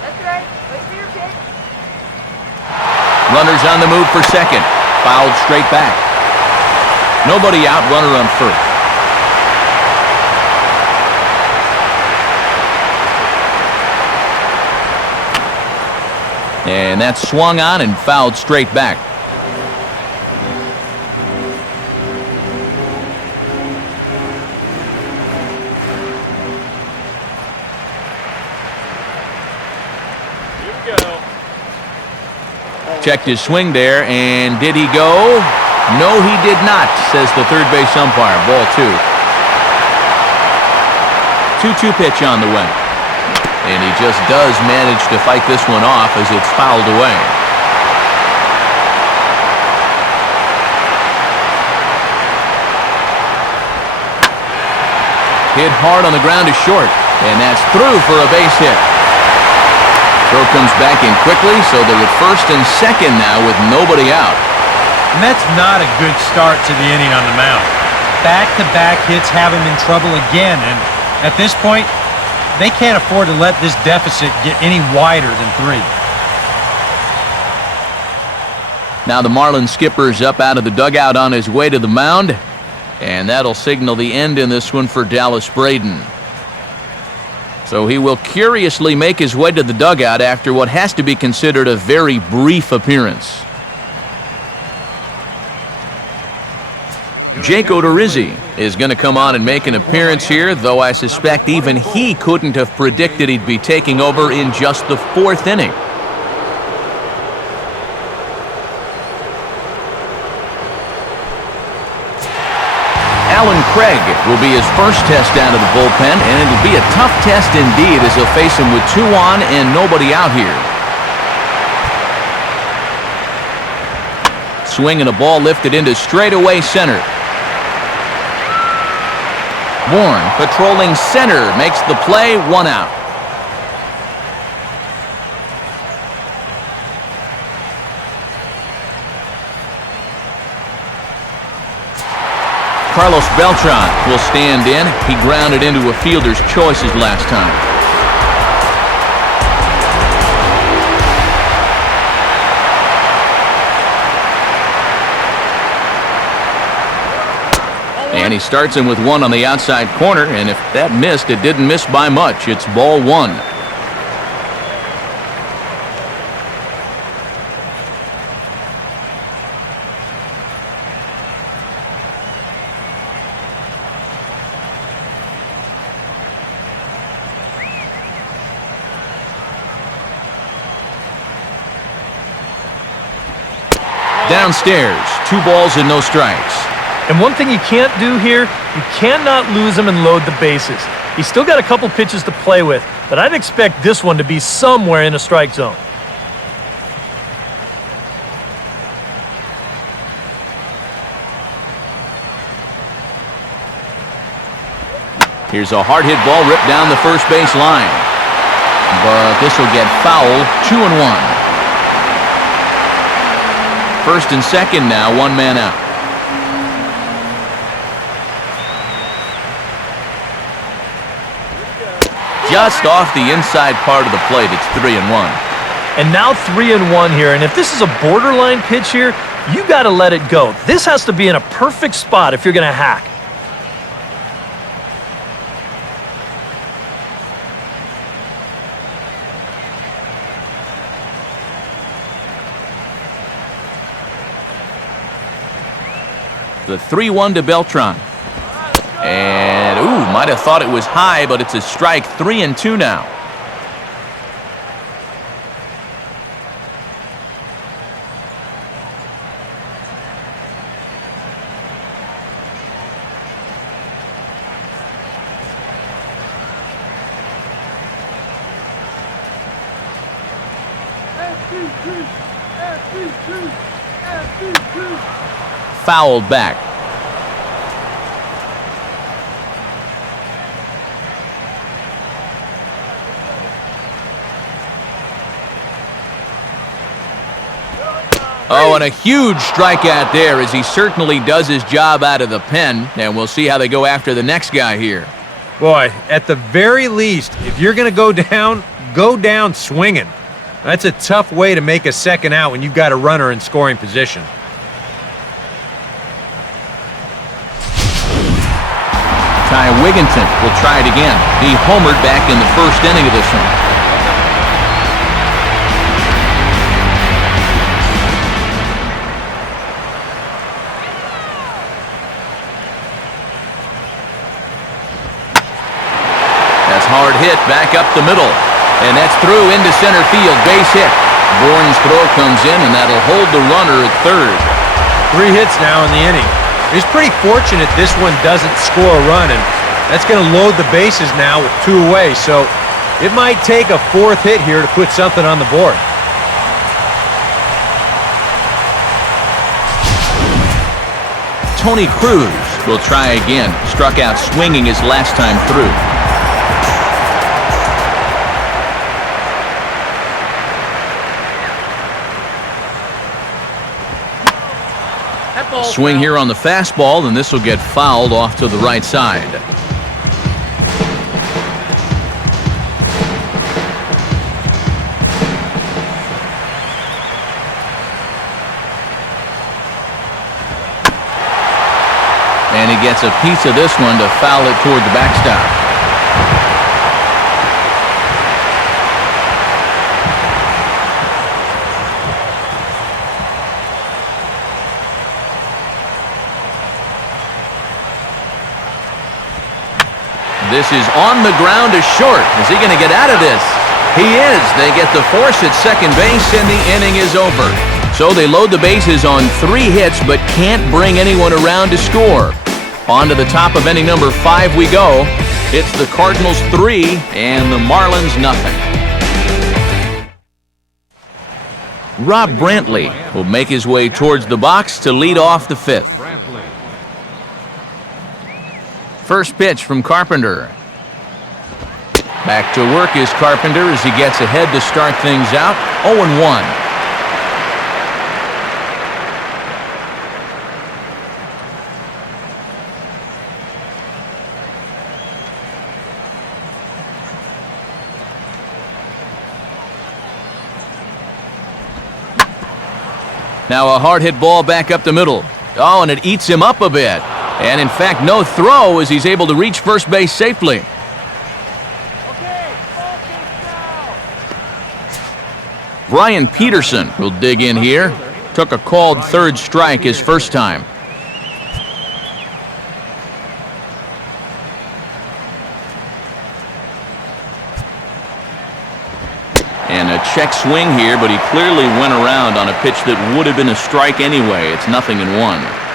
That's right. Wait for your pitch. Runners on the move for second. Fouled straight back. Nobody out, runner on first. And that's swung on and fouled straight back. Here we go. Checked his swing there, and did he go? No, he did not, says the third base umpire. Ball 2. 2-2 pitch on the way. And he just does manage to fight this one off as it's fouled away. Hit hard on the ground to short, and that's through for a base hit. Throw comes back in quickly, so they're at first and second now with nobody out. And that's not a good start to the inning on the mound. Back-to-back hits have him in trouble again, and at this point, they can't afford to let this deficit get any wider than 3. Now the Marlins skipper's up out of the dugout on his way to the mound, and that'll signal the end in this one for Dallas Braden. So he will curiously make his way to the dugout after what has to be considered a very brief appearance. Jake Odorizzi is going to come on and make an appearance here, though I suspect even he couldn't have predicted he'd be taking over in just the 4th inning. Alan Craig will be his first test out of the bullpen, and it'll be a tough test indeed as he'll face him with 2 on and nobody out here. Swing and a ball lifted into straightaway center. Bourne patrolling center makes the play, 1 out. Carlos Beltran will stand in. He grounded into a fielder's choices last time. And he starts him with 1 on the outside corner, and if that missed, it didn't miss by much. It's ball 1. Downstairs, 2 balls and no strikes. And one thing you can't do here, you cannot lose him and load the bases. He's still got a couple pitches to play with, but I'd expect this one to be somewhere in a strike zone. Here's a hard hit ball ripped down the first base line. But this will get foul, 2-1. First and second now, 1 man out. Just off the inside part of the plate, it's 3-1. And now 3-1 here, and if this is a borderline pitch here, you got to let it go. This has to be in a perfect spot if you're going to hack. The 3-1 to Beltran. And, might have thought it was high, but it's a strike. 3-2 now. Fouled back. Oh, and a huge strikeout there as he certainly does his job out of the pen, and we'll see how they go after the next guy here. Boy, at the very least, if you're going to go down swinging. That's a tough way to make a second out when you've got a runner in scoring position. Ty Wigginton will try it again. He homered back in the first inning of this one. That's hard hit back up the middle. And that's through into center field. Base hit. Bourne's throw comes in, and that'll hold the runner at third. 3 hits now in the inning. He's pretty fortunate this one doesn't score a run, and that's going to load the bases now with 2 away, so it might take a 4th hit here to put something on the board. Tony Cruz will try again. Struck out swinging his last time through. Swing here on the fastball, and this will get fouled off to the right side. And he gets a piece of this one to foul it toward the backstop. This is on the ground to short. Is he going to get out of this? He is. They get the force at second base, and the inning is over. So they load the bases on 3 hits, but can't bring anyone around to score. On to the top of inning number 5 we go. It's the Cardinals 3 and the Marlins nothing. Rob Brantley will make his way towards the box to lead off the 5th. First pitch from Carpenter. Back to work is Carpenter as he gets ahead to start things out. 0-1. Now a hard hit ball back up the middle. Oh, and it eats him up a bit. And in fact, no throw as he's able to reach first base safely. Brian Peterson will dig in here. Took a called third strike his first time. And a check swing here, but he clearly went around on a pitch that would have been a strike anyway. It's 0-1.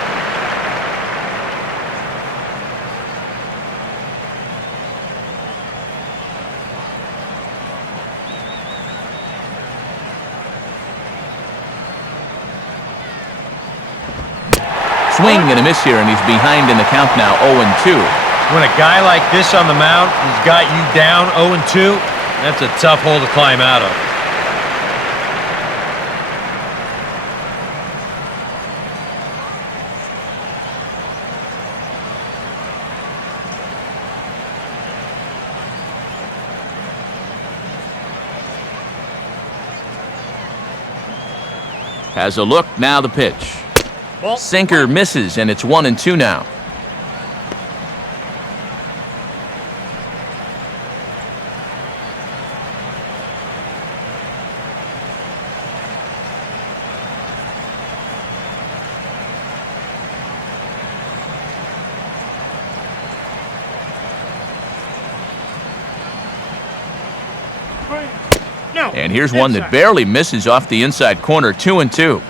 Swing and a miss here, and he's behind in the count now, 0-2. When a guy like this on the mound has got you down 0-2, that's a tough hole to climb out of. Has a look, now the pitch. Sinker misses, and it's 1-2 now. And here's one that barely misses off the inside corner, 2-2.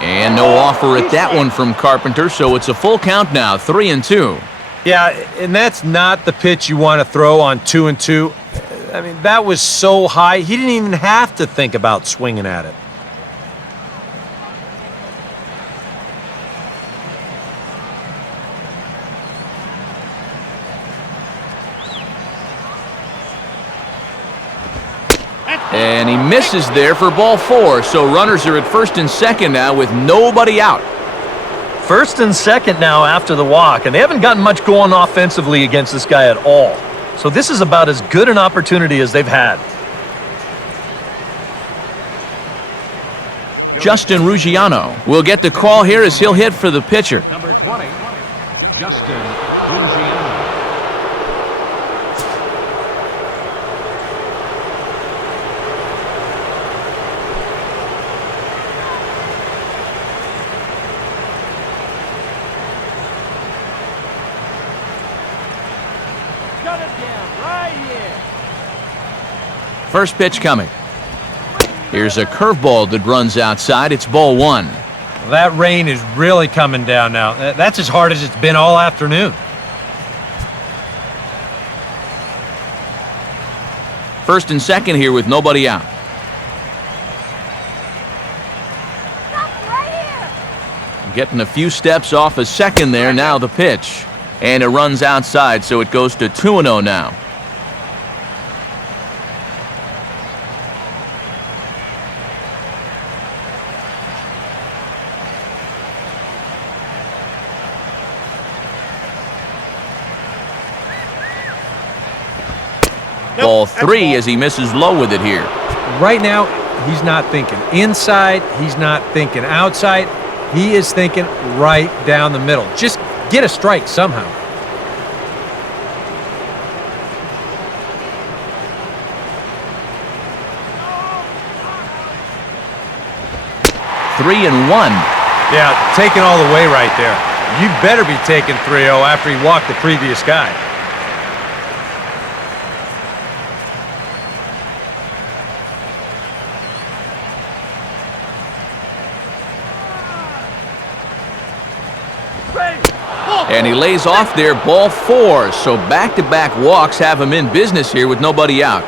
And no offer at that one from Carpenter, so it's a full count now, 3-2. Yeah, and that's not the pitch you want to throw on 2-2. I mean, that was so high, he didn't even have to think about swinging at it. And he misses there for ball 4, so runners are at first and second now with nobody out. First and second now after the walk, and they haven't gotten much going offensively against this guy at all. So this is about as good an opportunity as they've had. Justin Ruggiano will get the call here as he'll hit for the pitcher. Number 20, Justin Ruggiano. Shut it down right here. First pitch coming. Here's a curveball that runs outside. It's ball 1. That rain is really coming down now. That's as hard as it's been all afternoon. First and second here with nobody out. Stop right here. Getting a few steps off a second there. Now the pitch. And it runs outside, so it goes to 2-0 now. Ball 3 as he misses low with it here. Right now, he's not thinking inside. He's not thinking outside. He is thinking right down the middle. Just get a strike somehow. Three and one. Yeah, taking all the way right there. You better be taking 3-0 after he walked the previous guy. And he lays off there, ball 4. So back-to-back walks have him in business here with nobody out.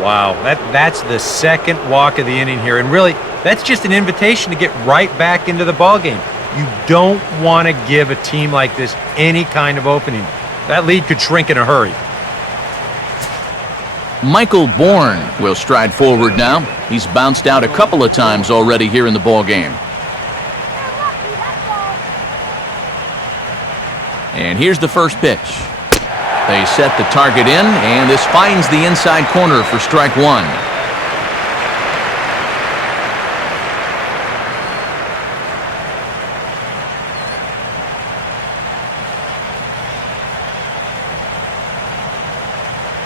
Wow, that's the second walk of the inning here. And really, that's just an invitation to get right back into the ballgame. You don't want to give a team like this any kind of opening. That lead could shrink in a hurry. Michael Bourne will stride forward now. He's bounced out a couple of times already here in the ballgame. And here's the first pitch. They set the target in, and this finds the inside corner for strike 1.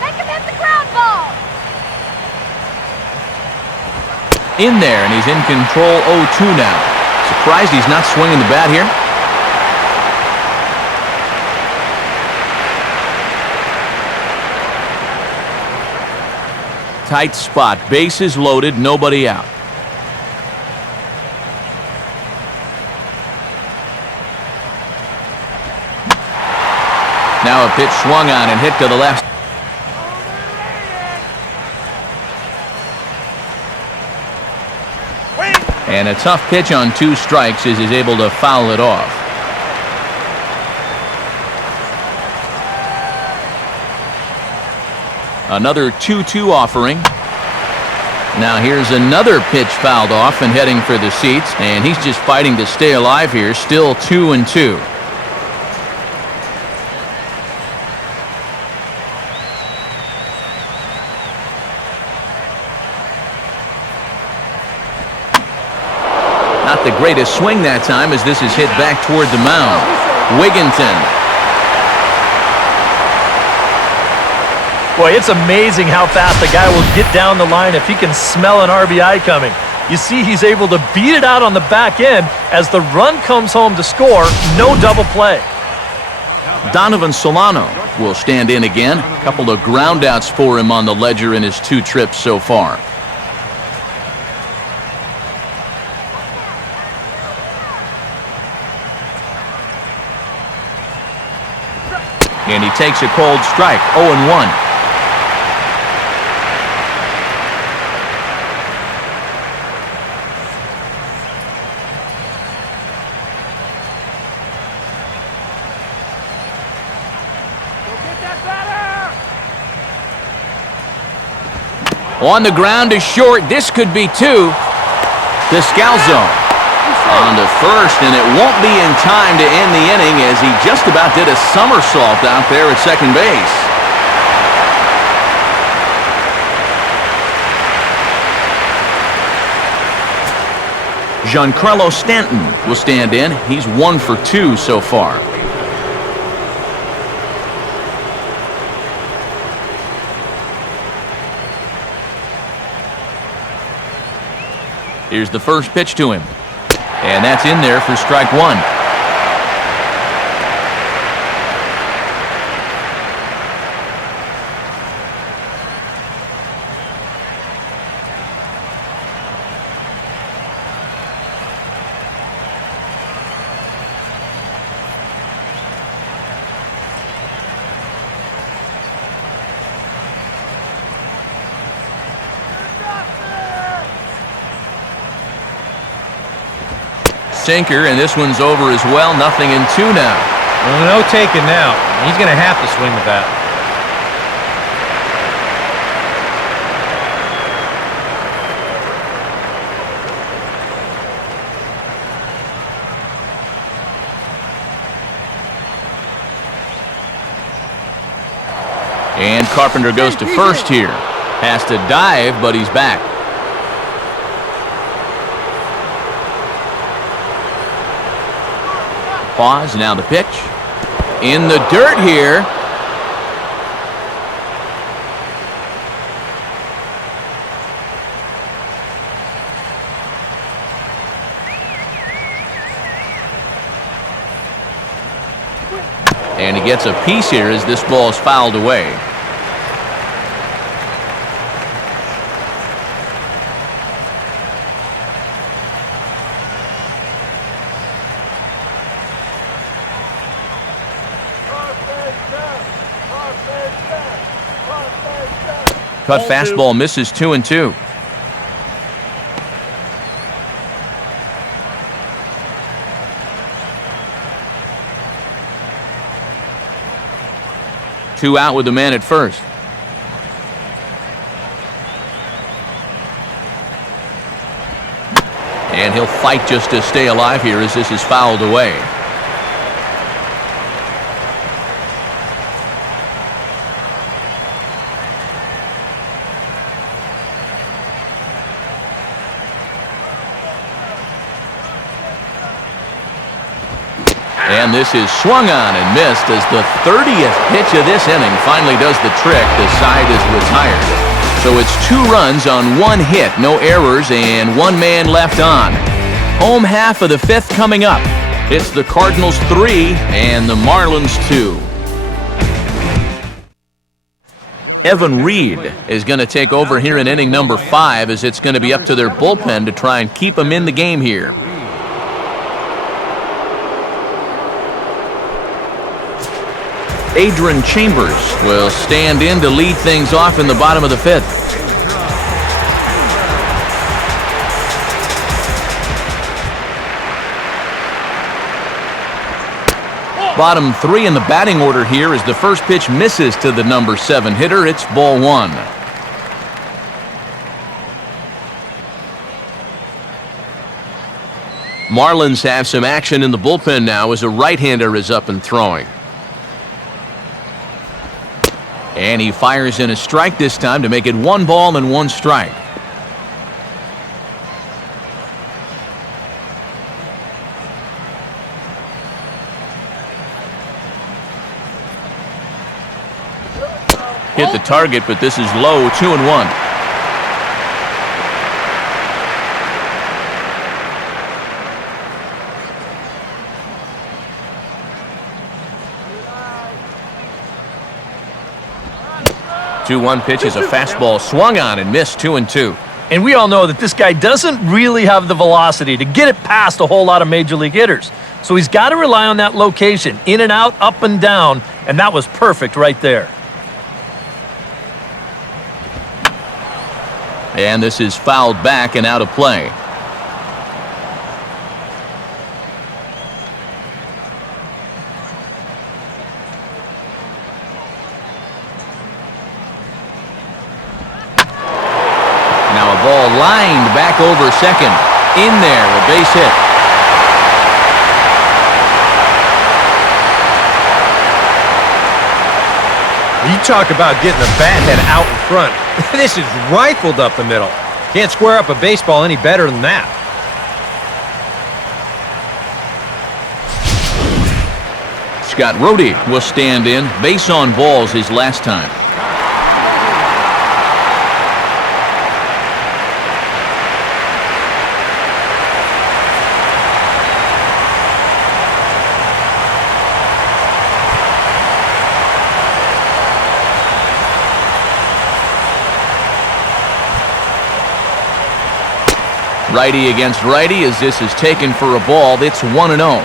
Make him hit the ground ball. In there, and he's in control 0-2 now. Surprised he's not swinging the bat here. Tight spot, bases loaded, nobody out. Now a pitch swung on and hit to the left. And a tough pitch on 2 strikes as he's able to foul it off. Another 2-2 offering. Now here's another pitch fouled off and heading for the seats, and he's just fighting to stay alive here, still 2-2. Not the greatest swing that time as this is hit back toward the mound. Wigginton. Boy, it's amazing how fast a guy will get down the line if he can smell an RBI coming. You see he's able to beat it out on the back end as the run comes home to score, no double play. Donovan Solano will stand in again. A couple of groundouts for him on the ledger in his 2 trips so far. And he takes a cold strike, 0-1. On the ground is short. This could be 2. Descalzo on to first, and it won't be in time to end the inning as he just about did a somersault out there at second base. Giancarlo Stanton will stand in. He's 1 for 2 so far. Here's the first pitch to him. And that's in there for strike 1. sinker, and this one's over as well. 0-2 now. Well, no taking now. He's going to have to swing the bat. And Carpenter goes to first here. Has to dive, but he's back. Pause, now the pitch. In the dirt here. And he gets a piece here as this ball is fouled away. Cut fastball misses 2-2. Two out with the man at first. And he'll fight just to stay alive here as this is fouled away. And this is swung on and missed as the 30th pitch of this inning finally does the trick. The side is retired. So it's 2 runs on 1 hit, no errors, and 1 man left on. Home half of the 5th coming up. It's the Cardinals 3 and the Marlins 2. Evan Reed is going to take over here in inning number 5 as it's going to be up to their bullpen to try and keep them in the game here. Adrian Chambers will stand in to lead things off in the bottom of the 5th. Bottom 3 in the batting order here as the first pitch misses to the number 7 hitter. It's ball 1. Marlins have some action in the bullpen now as a right-hander is up and throwing. And he fires in a strike this time to make it 1 ball and 1 strike. Hit the target, but this is low, 2-1. Two-one pitch is a fastball swung on and missed 2-2. And we all know that this guy doesn't really have the velocity to get it past a whole lot of major league hitters. So he's got to rely on that location, in and out, up and down, and that was perfect right there. And this is fouled back and out of play. Now a ball lined back over second. In there, a base hit. You talk about getting the bat head out in front. This is rifled up the middle. Can't square up a baseball any better than that. Scott Rohde will stand in. Base on balls his last time. Righty against righty as this is taken for a ball. It's 1-0.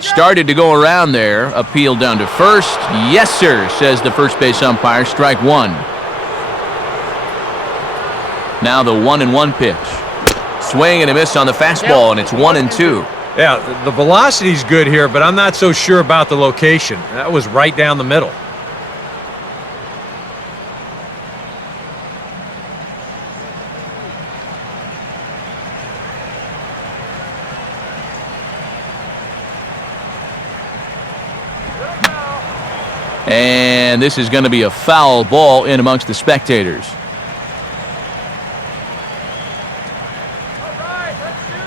Started to go around there. Appeal down to first. Yes, sir, says the first base umpire. Strike one. Now the 1-1 pitch. Swing and a miss on the fastball, and it's 1-2. Yeah, the velocity's good here, but I'm not so sure about the location. That was right down the middle. And this is going to be a foul ball in amongst the spectators.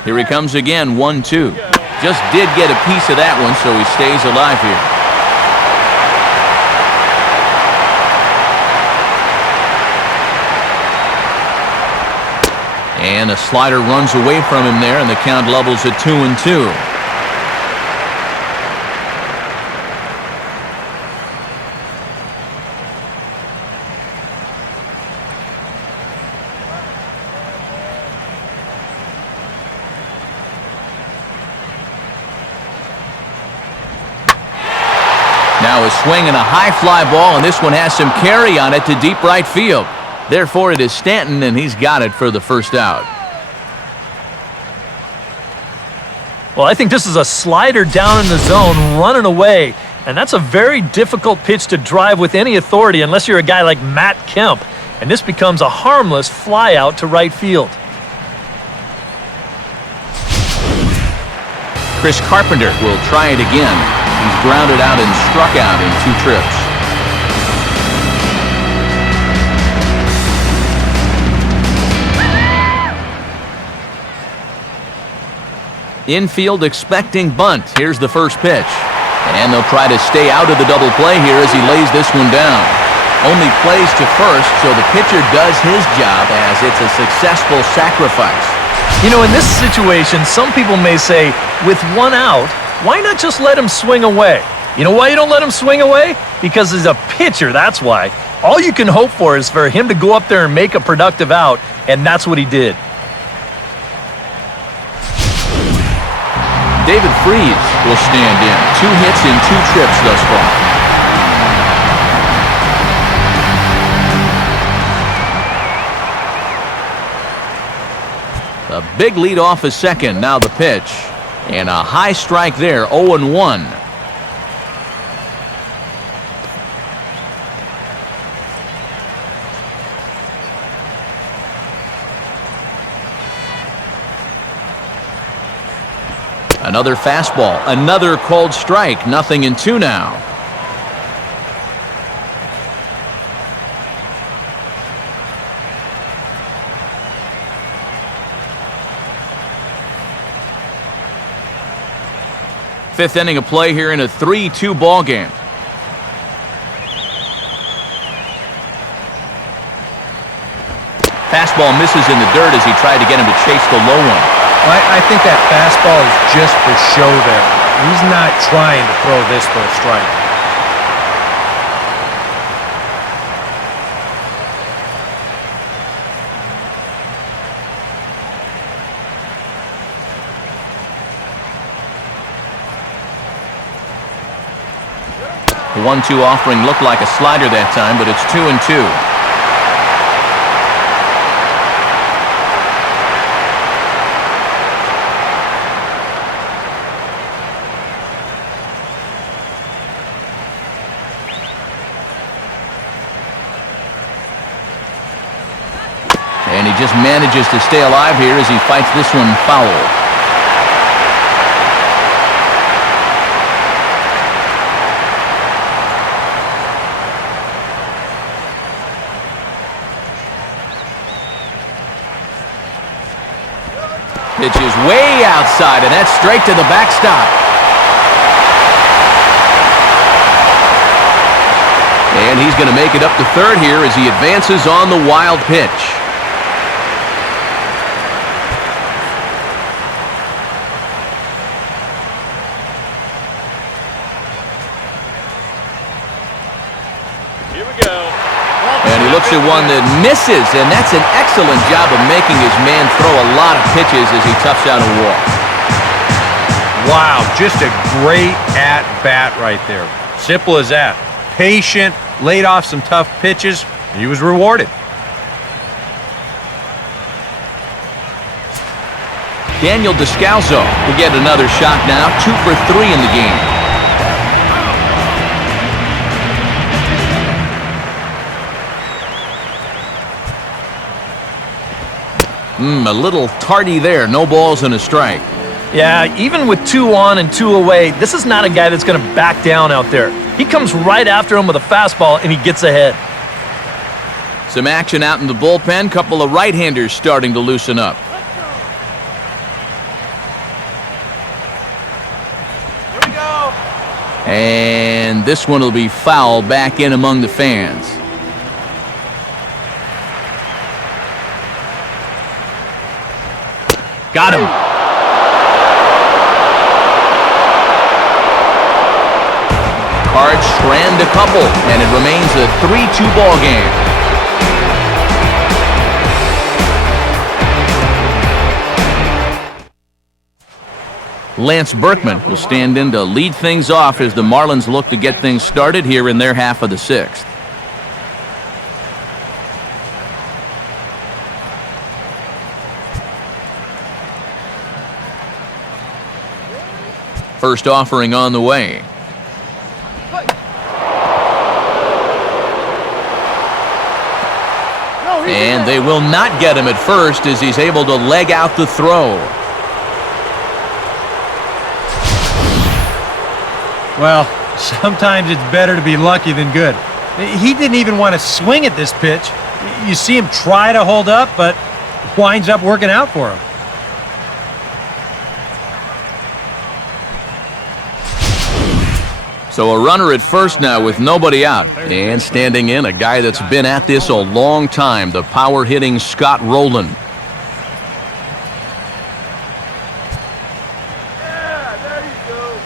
Here he comes again, 1-2. Just did get a piece of that one, so he stays alive here. And a slider runs away from him there, and the count levels at 2-2. Now a swing and a high fly ball, and this one has some carry on it to deep right field. Therefore, it is Stanton, and he's got it for the first out. Well, I think this is a slider down in the zone, running away, and that's a very difficult pitch to drive with any authority unless you're a guy like Matt Kemp, and this becomes a harmless fly out to right field. Chris Carpenter will try it again. He's grounded out and struck out in 2 trips. Infield expecting bunt. Here's the first pitch. And they'll try to stay out of the double play here as he lays this one down. Only plays to first, so the pitcher does his job as it's a successful sacrifice. You know, in this situation, some people may say, with 1 out, why not just let him swing away? You know why you don't let him swing away? Because he's a pitcher, that's why. All you can hope for is for him to go up there and make a productive out, and that's what he did. David Freese will stand in. 2 hits in 2 trips thus far. A big lead off a second. Now the pitch. And a high strike there, 0-1. Another fastball, another called strike, 0-2 now. Fifth inning of play here in a 3-2 ball game. Fastball misses in the dirt as he tried to get him to chase the low one. I think that fastball is just for show there. He's not trying to throw this for a strike. The 1-2 offering looked like a slider that time, but it's 2-2. And he just manages to stay alive here as he fights this one foul. Pitch is way outside, and that's straight to the backstop. And he's going to make it up to third here as he advances on the wild pitch. Here we go. And he looks at one that misses, and that's an excellent job of making his man throw a lot of pitches as he toughs out a walk. Wow, just a great at-bat right there. Simple as that. Patient, laid off some tough pitches, and he was rewarded. Daniel Descalso will get another shot now, 2 for 3 in the game. A little tardy there. No balls and a strike. Yeah, even with 2 on and 2 away, this is not a guy that's going to back down out there. He comes right after him with a fastball, and he gets ahead. Some action out in the bullpen. Couple of right-handers starting to loosen up. Here we go. And this one will be foul back in among the fans. Got him. Cards strand a couple, and it remains a 3-2 ball game. Lance Berkman will stand in to lead things off as the Marlins look to get things started here in their half of the 6th. First offering on the way. And they will not get him at first as he's able to leg out the throw. Well, sometimes it's better to be lucky than good. He didn't even want to swing at this pitch. You see him try to hold up, but winds up working out for him. So a runner at first now with nobody out. And standing in, a guy that's been at this a long time, the power-hitting Scott Rowland. Yeah, there you go.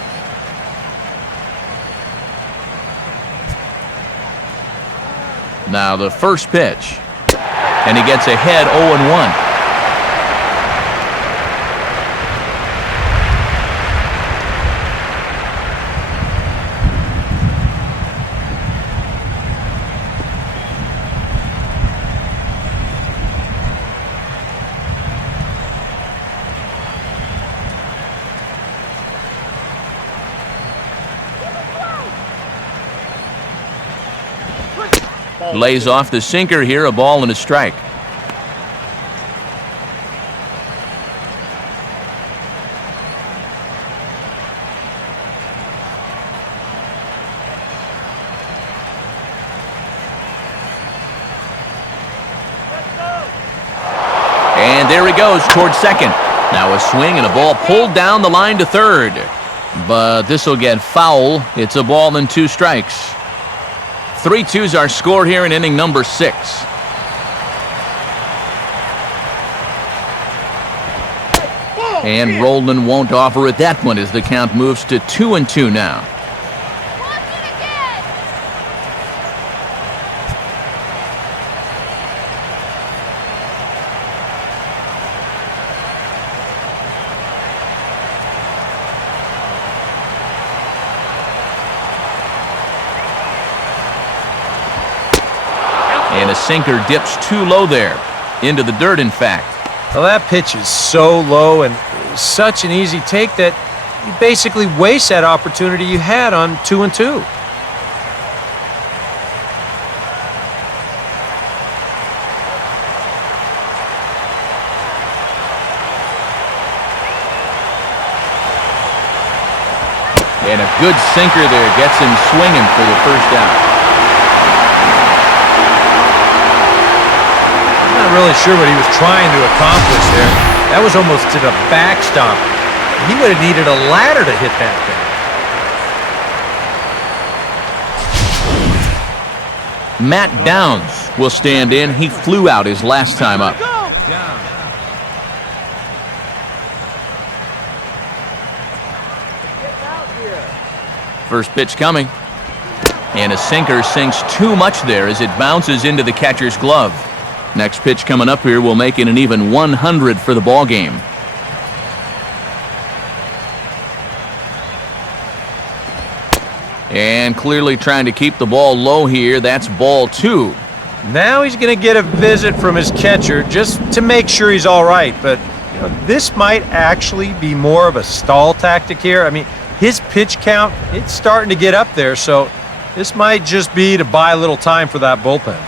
Now the first pitch. And he gets ahead 0-1. Lays off the sinker here, a ball and a strike. And there he goes towards second. Now a swing and a ball pulled down the line to third. But this will get foul. It's a ball and 2 strikes. 3-2's our score here in inning number 6. And Rowland won't offer it that one as the count moves to 2-2 now. And a sinker dips too low there. Into the dirt, in fact. Well, that pitch is so low and such an easy take that you basically waste that opportunity you had on 2-2. And a good sinker there gets him swinging for the first out. Not really sure what he was trying to accomplish there. That was almost to the backstop. He would have needed a ladder to hit that thing. Matt Downs will stand in. He flew out his last time up. First pitch coming. And a sinker sinks too much there as it bounces into the catcher's glove. Next pitch coming up here will make it an even 100 for the ball game. And clearly trying to keep the ball low here. That's ball 2. Now he's going to get a visit from his catcher just to make sure he's all right. But this might actually be more of a stall tactic here. I mean, his pitch count, it's starting to get up there, so this might just be to buy a little time for that bullpen.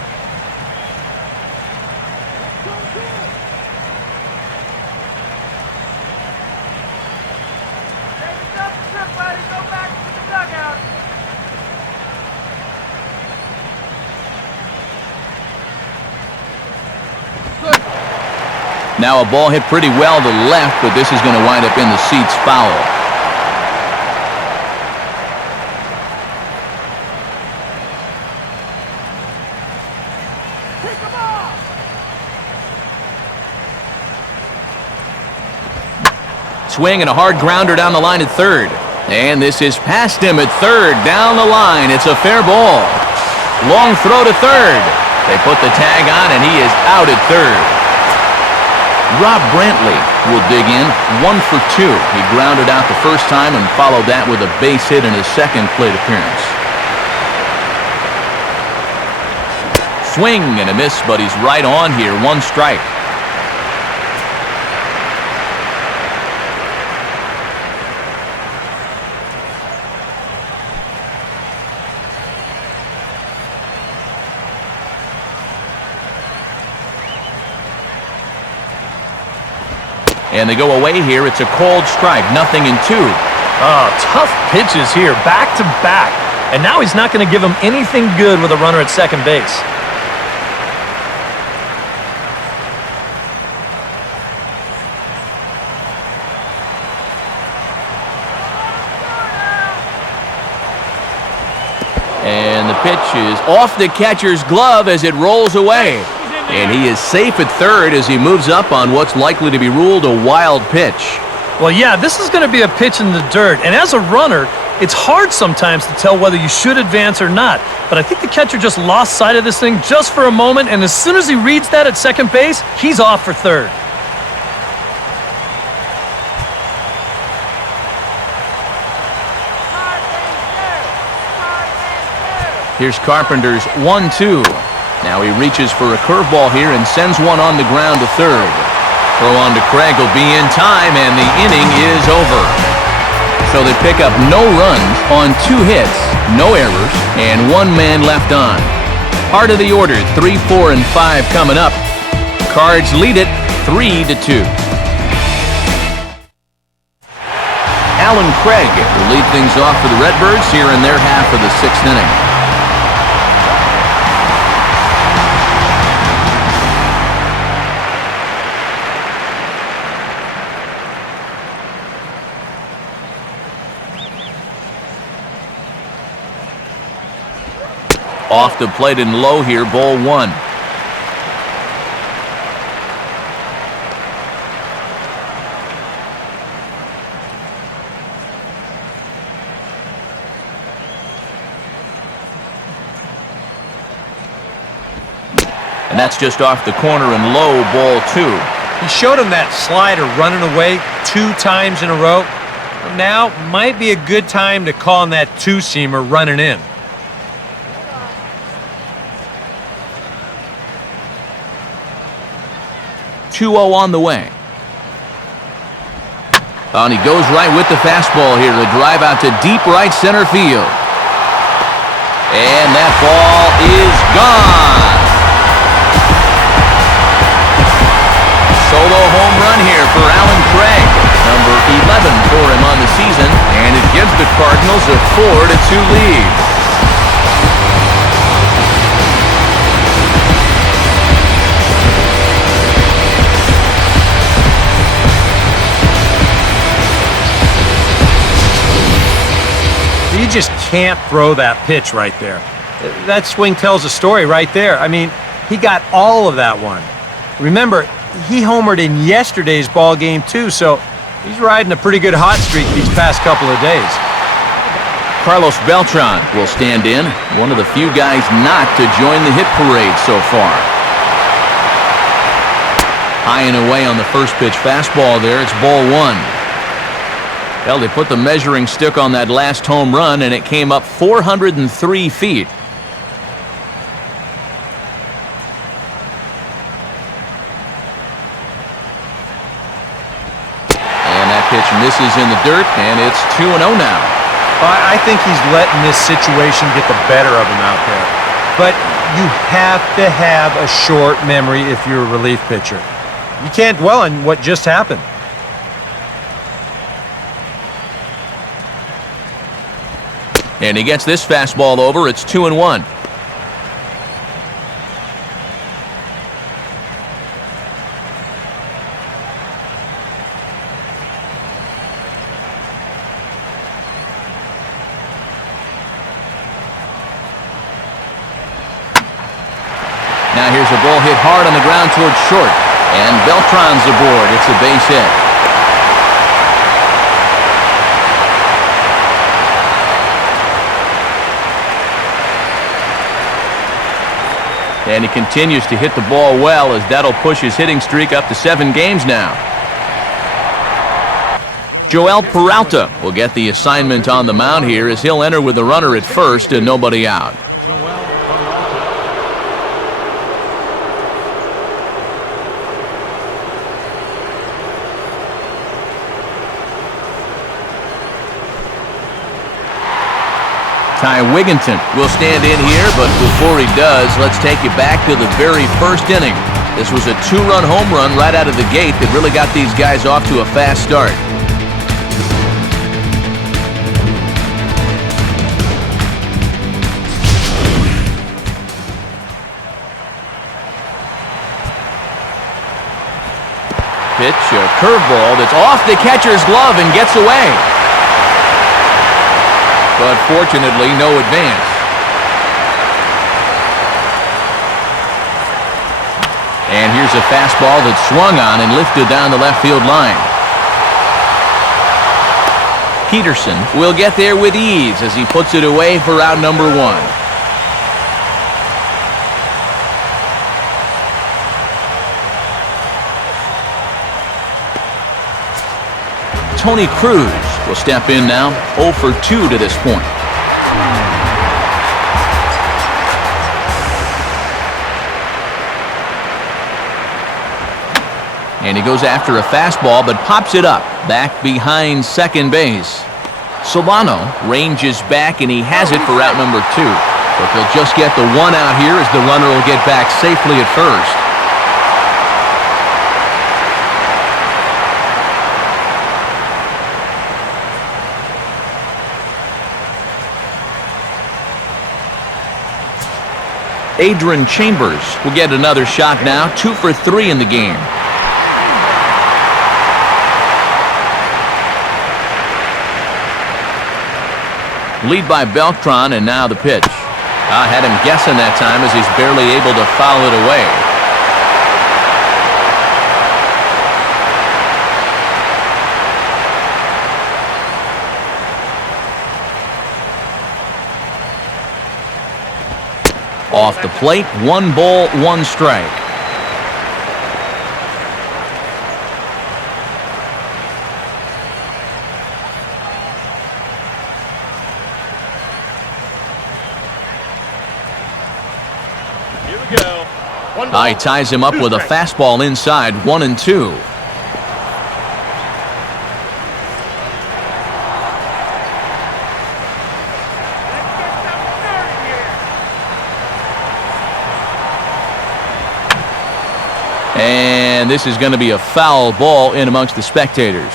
Now a ball hit pretty well to left, but this is going to wind up in the seats foul. Swing and a hard grounder down the line at third. And this is past him at third, down the line. It's a fair ball. Long throw to third. They put the tag on, and he is out at third. Rob Brantley will dig in, 1 for 2. He grounded out the first time and followed that with a base hit in his second plate appearance. Swing and a miss, but he's right on here. 1 strike. And they go away here. It's a cold strike. 0-2. Oh, tough pitches here, back to back. And now he's not going to give him anything good with a runner at second base. And the pitch is off the catcher's glove as it rolls away. And he is safe at third as he moves up on what's likely to be ruled a wild pitch. Well, yeah, this is going to be a pitch in the dirt. And as a runner, it's hard sometimes to tell whether you should advance or not. But I think the catcher just lost sight of this thing just for a moment. And as soon as he reads that at second base, he's off for third. Here's Carpenter's 1-2. Now he reaches for a curveball here and sends one on the ground to third. Throw on to Craig will be in time, and the inning is over. So they pick up no runs on 2 hits, no errors, and 1 man left on. Part of the order, 3, 4, and 5 coming up. Cards lead it 3-2. Alan Craig will lead things off for the Redbirds here in their half of the 6th inning. Off the plate and low here, ball 1. And that's just off the corner and low, ball 2. He showed him that slider running away 2 times in a row. Now might be a good time to call on that 2-seamer running in. 2-0 on the way. And he goes right with the fastball here to drive out to deep right center field. And that ball is gone. Solo home run here for Alan Craig. Number 11 for him on the season. And it gives the Cardinals a 4-2 lead. You just can't throw that pitch right there. That swing tells a story right there. I mean, he got all of that one. Remember, he homered in yesterday's ball game too, so he's riding a pretty good hot streak these past couple of days. Carlos Beltran will stand in, one of the few guys not to join the hit parade so far. High and away on the first pitch fastball there. It's ball 1. Well, they put the measuring stick on that last home run, and it came up 403 feet. And that pitch misses in the dirt, and it's 2-0 now. I think he's letting this situation get the better of him out there. But you have to have a short memory if you're a relief pitcher. You can't dwell on what just happened. And he gets this fastball over. It's 2-1. Now here's a ball hit hard on the ground towards short. And Beltran's aboard. It's a base hit. And he continues to hit the ball well, as that'll push his hitting streak up to 7 games now. Joel Peralta will get the assignment on the mound here, as he'll enter with a runner at first and nobody out. Ty Wigginton will stand in here, but before he does, let's take you back to the very first inning. This was a 2-run home run right out of the gate that really got these guys off to a fast start. Pitch, a curveball that's off the catcher's glove and gets away. But fortunately, no advance. And here's a fastball that swung on and lifted down the left field line. Peterson will get there with ease as he puts it away for out number 1. Tony Cruz will step in now, 0 for 2 to this point. And he goes after a fastball, but pops it up, back behind second base. Solano ranges back, and he has it for out number 2. But they'll just get the 1 out here, as the runner will get back safely at first. Adrian Chambers will get another shot now, 2 for 3 in the game. Lead by Beltran, and now the pitch. I had him guessing that time, as he's barely able to foul it away. Off the plate, 1 ball, 1 strike. Here we go. He ties him up with a fastball inside, 1-2. And this is going to be a foul ball in amongst the spectators.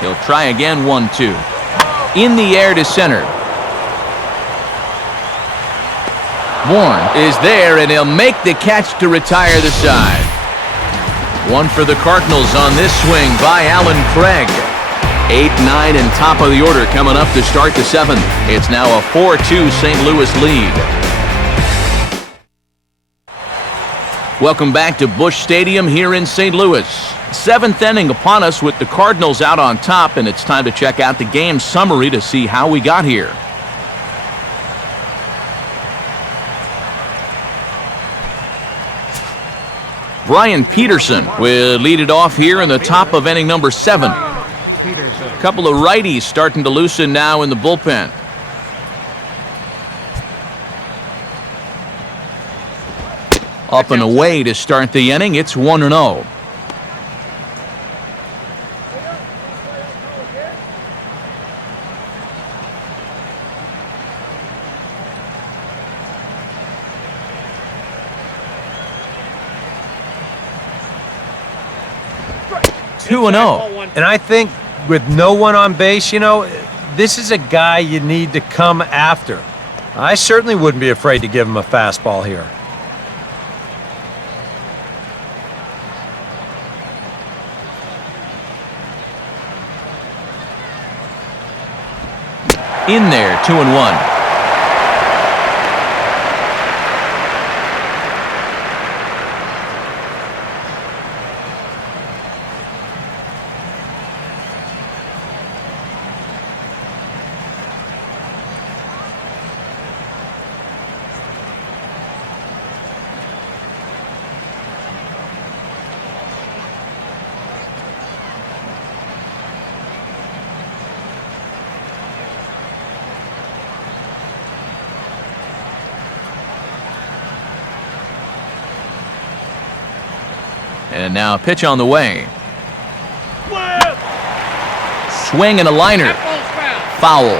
He'll try again, 1-2. In the air to center. Bourne is there, and he'll make the catch to retire the side. 1 for the Cardinals on this swing by Alan Craig. 8, 9, and top of the order coming up to start the 7th. It's now a 4-2 St. Louis lead. Welcome back to Busch Stadium here in St. Louis. 7th inning upon us with the Cardinals out on top, and it's time to check out the game summary to see how we got here. Brian Peterson will lead it off here in the top of inning number 7. Peterson. A couple of righties starting to loosen now in the bullpen. Up and away to start the inning. It's 1-0. Two and 0. And I think with no one on base, this is a guy you need to come after. I certainly wouldn't be afraid to give him a fastball here. In there, 2-1. And now a pitch on the way. Swing and a liner. Foul.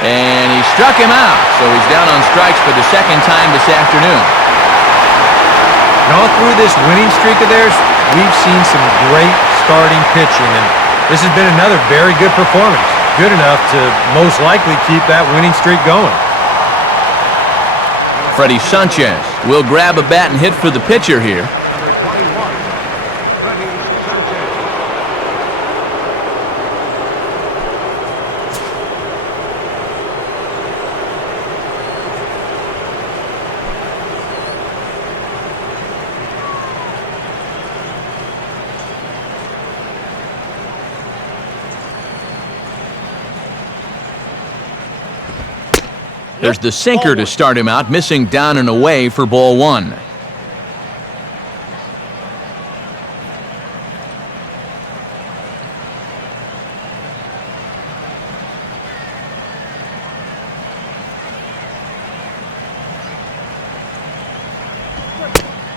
And he struck him out, so he's down on strikes for the second time this afternoon. And all through this winning streak of theirs, we've seen some great starting pitching, and this has been another very good performance. Good enough to most likely keep that winning streak going. Freddie Sanchez will grab a bat and hit for the pitcher here. Number 21, Freddie Sanchez. There's the sinker to start him out, missing down and away for ball 1.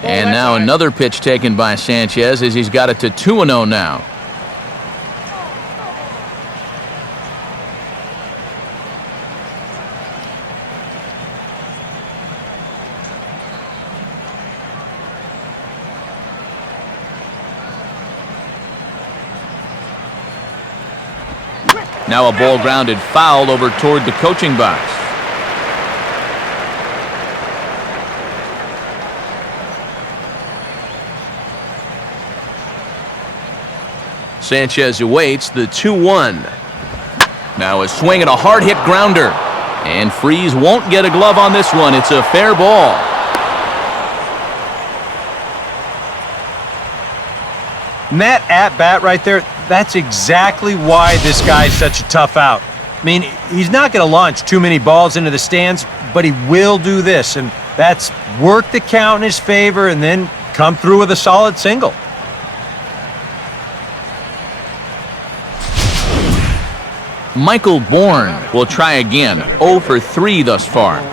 And now another pitch taken by Sanchez as he's got it to 2-0 now. Now a ball grounded foul over toward the coaching box. Sanchez awaits the 2-1. Now a swing and a hard hit grounder. And Freese won't get a glove on this one. It's a fair ball. And that at-bat right there, that's exactly why this guy's such a tough out. I mean, he's not going to launch too many balls into the stands, but he will do this, and that's work the count in his favor and then come through with a solid single. Michael Bourne will try again. 0 for 3 thus far.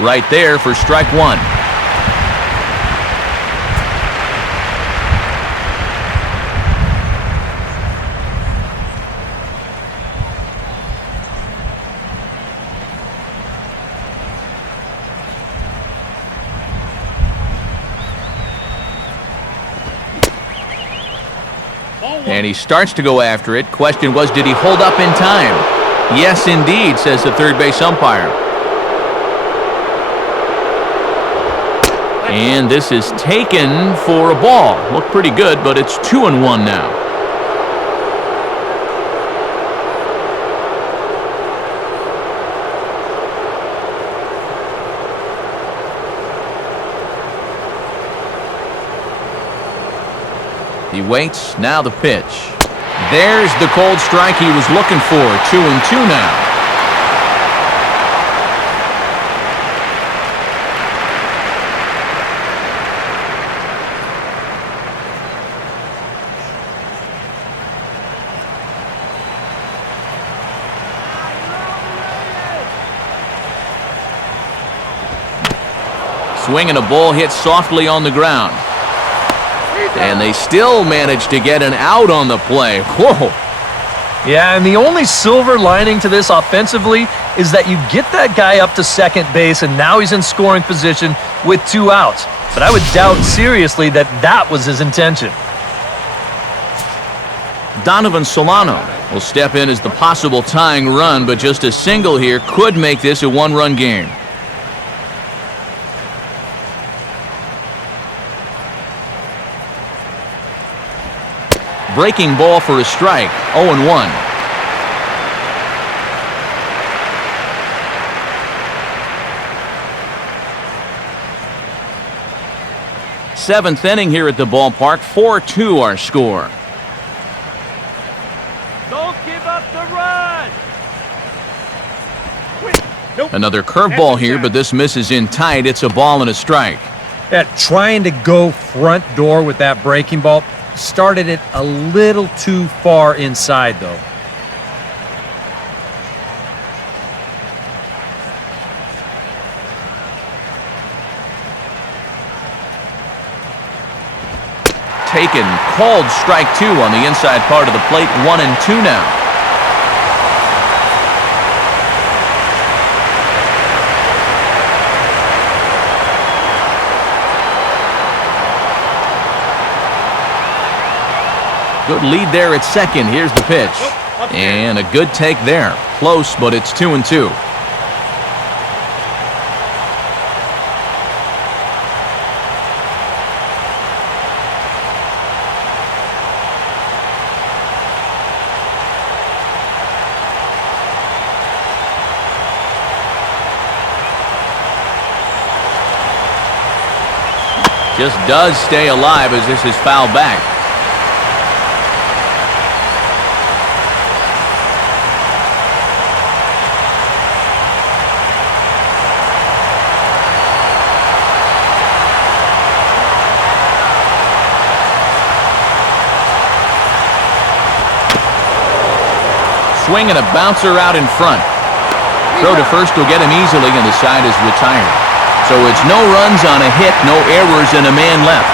Right there for strike 1. And he starts to go after it. Question was, did he hold up in time? Yes, indeed, says the third base umpire. And this is taken for a ball. Looked pretty good, but it's 2-1 now. He waits. Now the pitch. There's the cold strike he was looking for. 2-2 now. Swinging a ball hit softly on the ground. And they still manage to get an out on the play. Whoa. Yeah, and the only silver lining to this offensively is that you get that guy up to second base, and now he's in scoring position with 2 outs. But I would doubt seriously that that was his intention. Donovan Solano will step in as the possible tying run, but just a single here could make this a 1-run game. Breaking ball for a strike. 0-1. Seventh inning here at the ballpark. 4-2 our score. Don't give up the run. Another curveball here, but this misses in tight. It's a ball and a strike. Yeah, trying to go front door with that breaking ball. Started it a little too far inside, though. Taken. Called strike 2 on the inside part of the plate. 1-2 now. Good lead there at second. Here's the pitch. And a good take there. Close, but it's 2-2. Just does stay alive as this is fouled back. Swing and a bouncer out in front. Throw to first will get him easily, and the side is retired. So it's no runs on a hit, no errors, and a man left.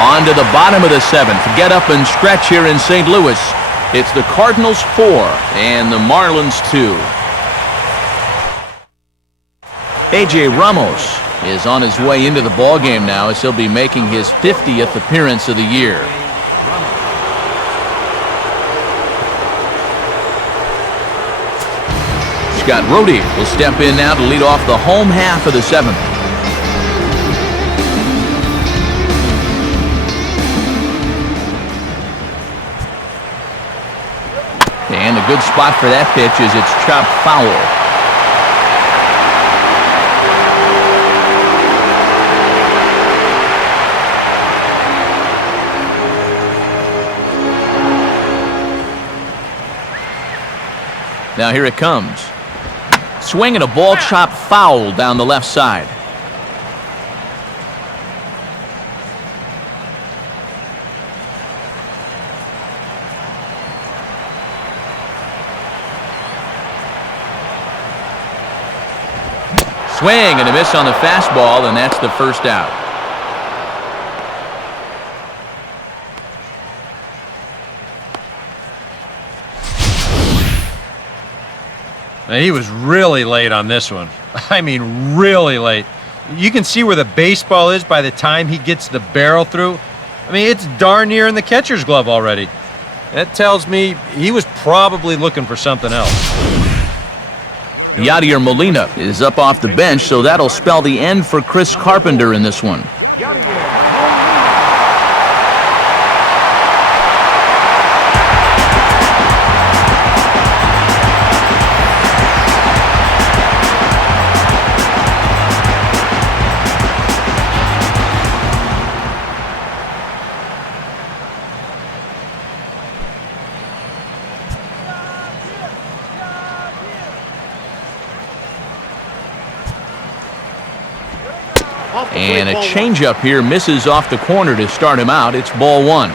On to the bottom of the 7th. Get up and stretch here in St. Louis. It's the Cardinals 4 and the Marlins 2. A.J. Ramos is on his way into the ballgame now as he'll be making his 50th appearance of the year. Scott Rhodey will step in now to lead off the home half of the 7th. And a good spot for that pitch as it's chopped foul. Now here it comes. Swing and a ball chopped foul down the left side. Swing and a miss on the fastball, and that's the first out. Now, he was really late on this one. I mean, really late. You can see where the baseball is by the time he gets the barrel through. I mean, it's darn near in the catcher's glove already. That tells me he was probably looking for something else. Yadier Molina is up off the bench, so that'll spell the end for Chris Carpenter in this one. And a changeup here misses off the corner to start him out. It's ball one.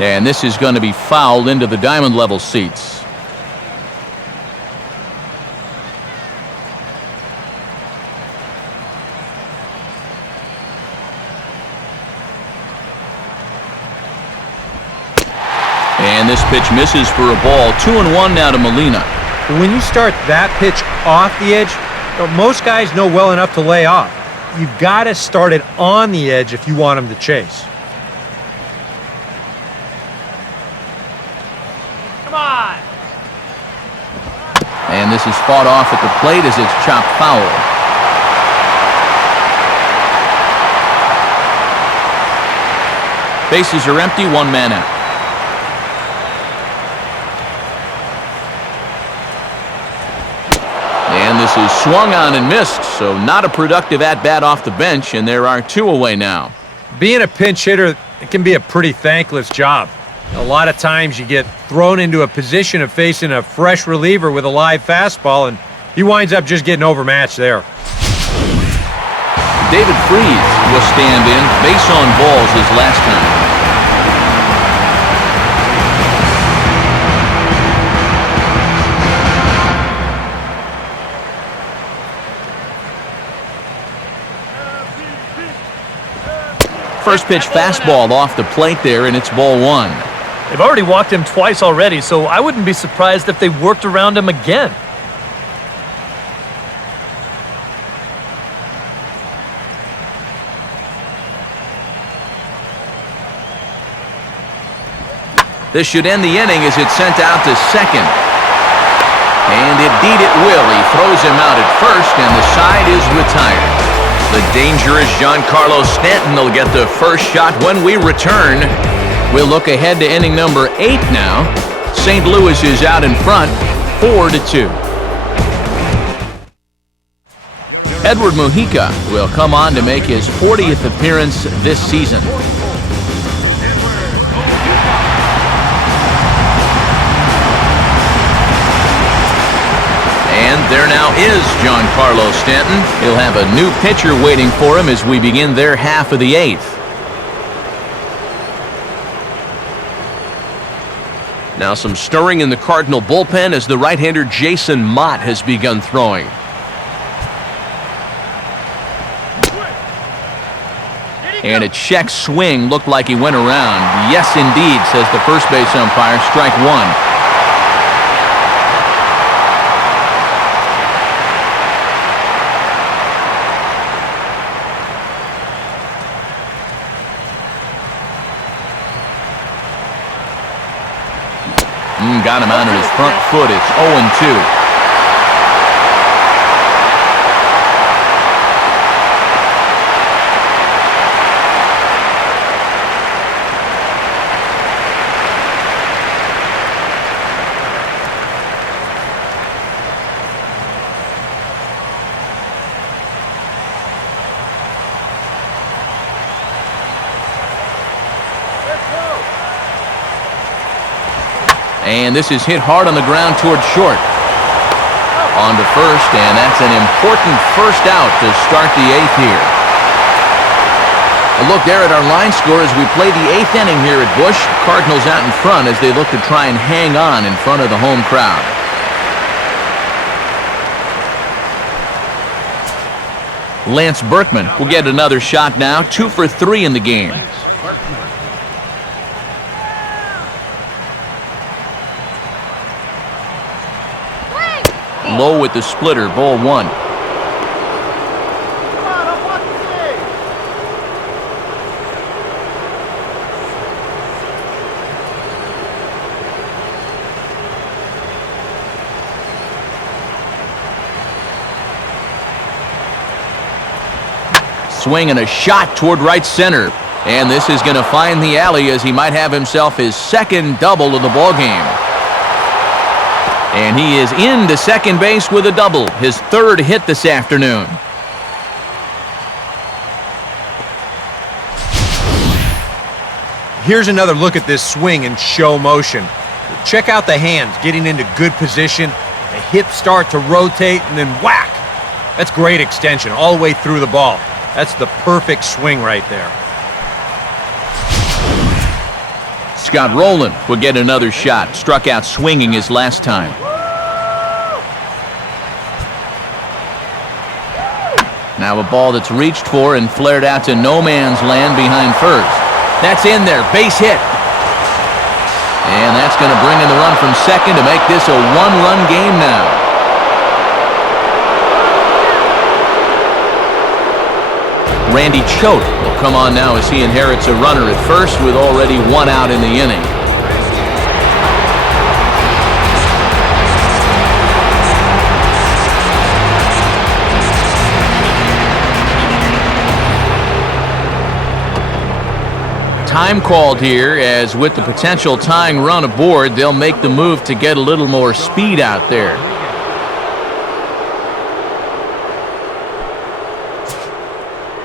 And this is going to be fouled into the diamond level seats. And this pitch misses for a ball. 2-1 now to Molina. When you start that pitch off the edge, most guys know well enough to lay off. You've got to start it on the edge if you want them to chase. And this is fought off at the plate as it's chopped foul. Bases are empty, one man out. And this is swung on and missed, so not a productive at-bat off the bench, and there are two away now. Being a pinch hitter, it can be a pretty thankless job. A lot of times you get thrown into a position of facing a fresh reliever with a live fastball, and he winds up just getting overmatched there. David Freese will stand in. Base on balls his last time. First pitch fastball off the plate there, and it's ball one. They've already walked him twice already, so I wouldn't be surprised if they worked around him again. This should end the inning as it's sent out to second. And indeed it will. He throws him out at first, and the side is retired. The dangerous Giancarlo Stanton will get the first shot when we return. We'll look ahead to inning number 8 now. St. Louis is out in front, 4-2. Edward Mujica will come on to make his 40th appearance this season. And there now is Giancarlo Stanton. He'll have a new pitcher waiting for him as we begin their half of the 8th. Now some stirring in the Cardinal bullpen as the right-hander Jason Mott has begun throwing. And a check swing looked like he went around. Yes, indeed, says the first base umpire. Strike one. Got him out on his front foot. It's 0-2. And this is hit hard on the ground toward short. On to first, and that's an important first out to start the 8th here. A look there at our line score as we play the 8th inning here at Busch. Cardinals out in front as they look to try and hang on in front of the home crowd. Lance Berkman will get another shot now, 2 for 3 in the game. Low with the splitter, ball one. Swing and a shot toward right center. And this is going to find the alley as he might have himself his second double of the ball game. And he is into second base with a double, his third hit this afternoon. Here's another look at this swing in show motion. Check out the hands getting into good position, the hips start to rotate, and then whack. That's great extension all the way through the ball. That's the perfect swing right there. Scott Rowland will get another shot. Struck out swinging his last time. Now a ball that's reached for and flared out to no man's land behind first. That's in there. Base hit. And that's going to bring in the run from second to make this a one-run game now. Randy Choate will come on now as he inherits a runner at first with already one out in the inning. Time called here, as with the potential tying run aboard, they'll make the move to get a little more speed out there.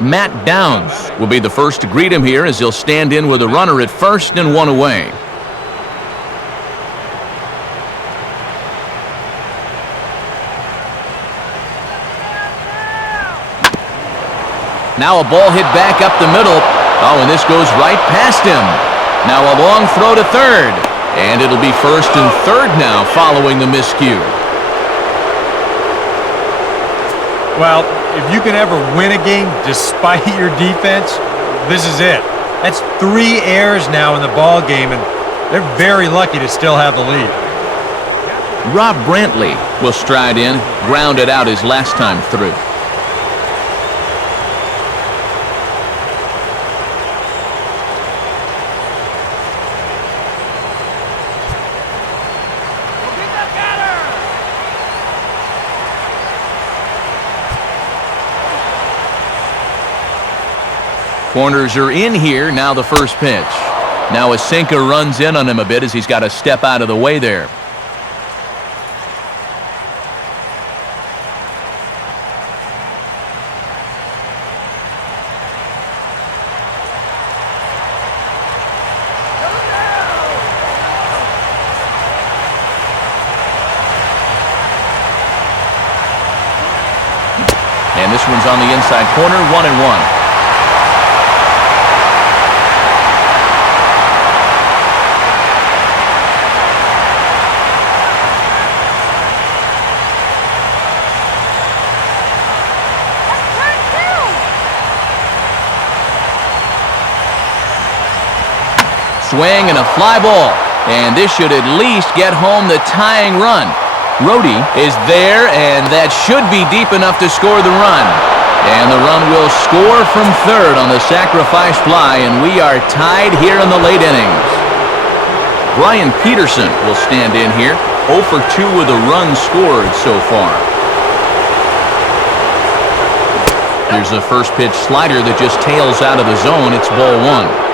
Matt Downs will be the first to greet him here as he'll stand in with a runner at first and one away. Now a ball hit back up the middle. Oh, and this goes right past him. Now a long throw to third. And it'll be first and third now following the miscue. Well, if you can ever win a game despite your defense, this is it. That's 3 errors now in the ball game, and they're very lucky to still have the lead. Rob Brantley will stride in, grounded out his last time through. Corners are in here, now the first pitch. Now a sinker runs in on him a bit as he's got to step out of the way there. And this one's on the inside corner, 1-1. Swing and a fly ball, and this should at least get home the tying run. Rhodey is there, and that should be deep enough to score the run. And the run will score from third on the sacrifice fly, and we are tied here in the late innings. Brian Peterson will stand in here, 0 for 2 with a run scored so far. Here's the first pitch slider that just tails out of the zone. It's ball 1.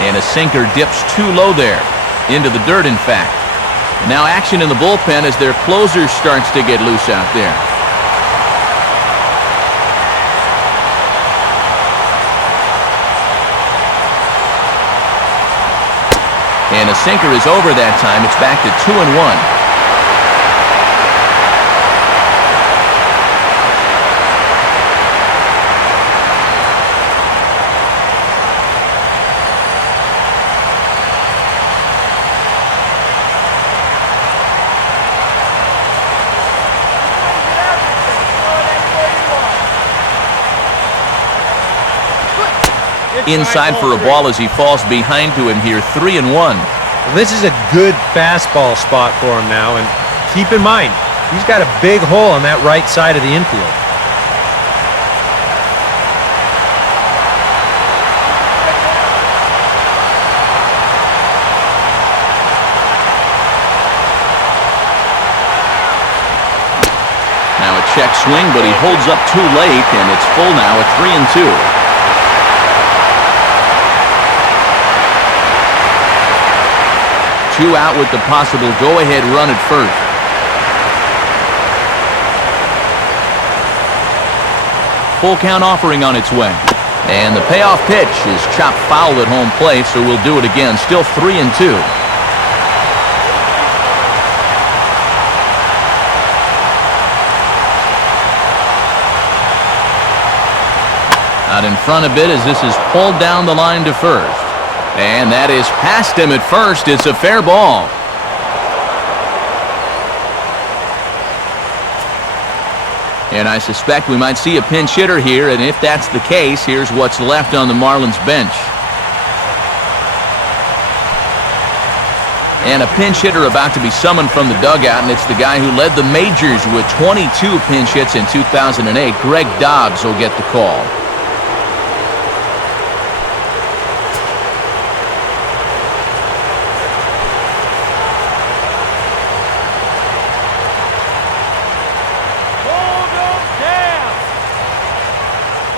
And a sinker dips too low there, into the dirt in fact. Now action in the bullpen as their closer starts to get loose out there. And a sinker is over that time. It's back to 2-1. Inside for a ball as he falls behind to him here, 3-1. Well, this is a good fastball spot for him now, and keep in mind, he's got a big hole on that right side of the infield. check swing, but he holds up too late, and it's full now at 3-2. Two out with the possible go-ahead run at first. Full count offering on its way. And the payoff pitch is chopped foul at home plate, so we'll do it again. Still 3-2. Out in front a bit as this is pulled down the line to first. And that is past him at first. It's a fair ball. And I suspect we might see a pinch hitter here, and if that's the case, here's what's left on the Marlins bench. And a pinch hitter about to be summoned from the dugout, and it's the guy who led the majors with 22 pinch hits in 2008. Greg Dobbs will get the call.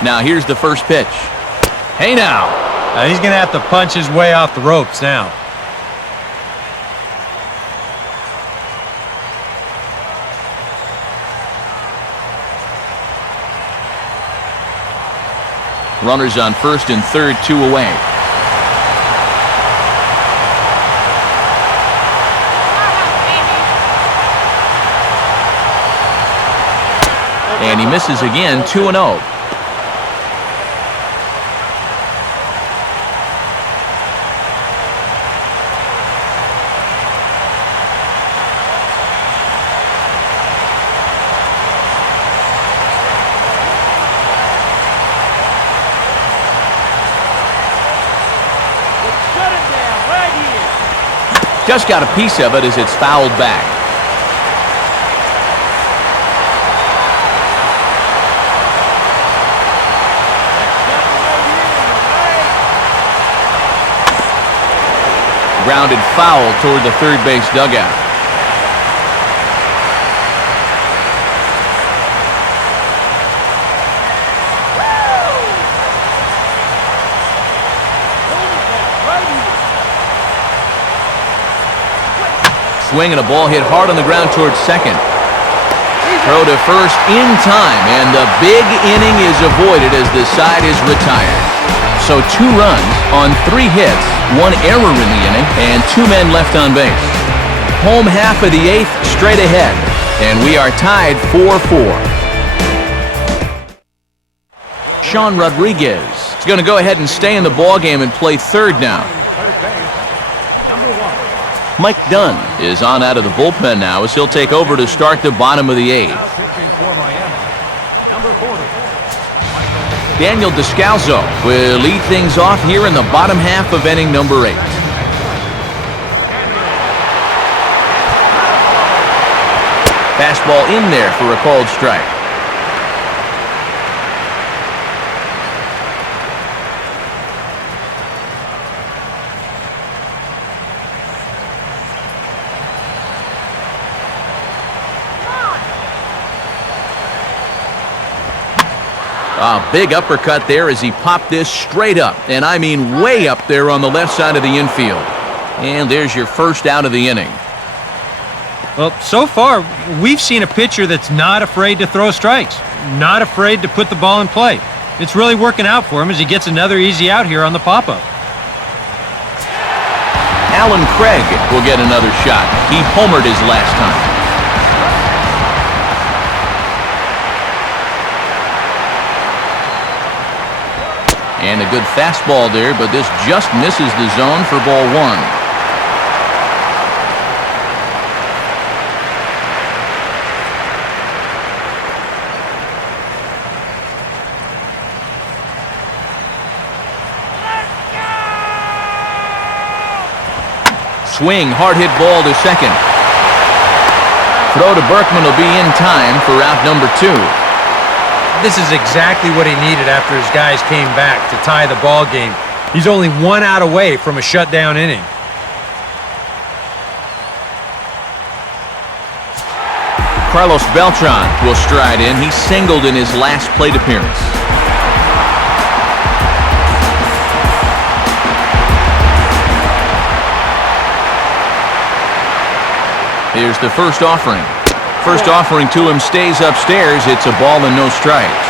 Now here's the first pitch. Hey now. He's going to have to punch his way off the ropes now. Runners on first and third, 2 away. And he misses again, 2-0. Just got a piece of it as it's fouled back. Grounded foul toward the third base dugout. Swing and a ball hit hard on the ground towards second. Throw to first in time, and the big inning is avoided as the side is retired. So 2 runs on 3 hits, 1 error in the inning, and 2 men left on base. Home half of the 8th straight ahead, and we are tied 4-4. Sean Rodriguez is going to go ahead and stay in the ballgame and play third now. Mike Dunn is on out of the bullpen now as he'll take over to start the bottom of the 8th. Daniel Descalzo will lead things off here in the bottom half of inning number 8. Fastball in there for a called strike. A big uppercut there as he popped this straight up, and I mean way up there on the left side of the infield. And there's your first out of the inning. Well, so far, we've seen a pitcher that's not afraid to throw strikes, not afraid to put the ball in play. It's really working out for him as he gets another easy out here on the pop-up. Alan Craig will get another shot. He homered his last time. And a good fastball there, but this just misses the zone for ball 1. Swing, hard hit ball to second. Throw to Berkman will be in time for out number 2. This is exactly what he needed after his guys came back to tie the ball game. He's only 1 out away from a shutdown inning. Carlos Beltran will stride in. He singled in his last plate appearance. Here's the first offering. First offering to him stays upstairs. It's a ball and no strikes.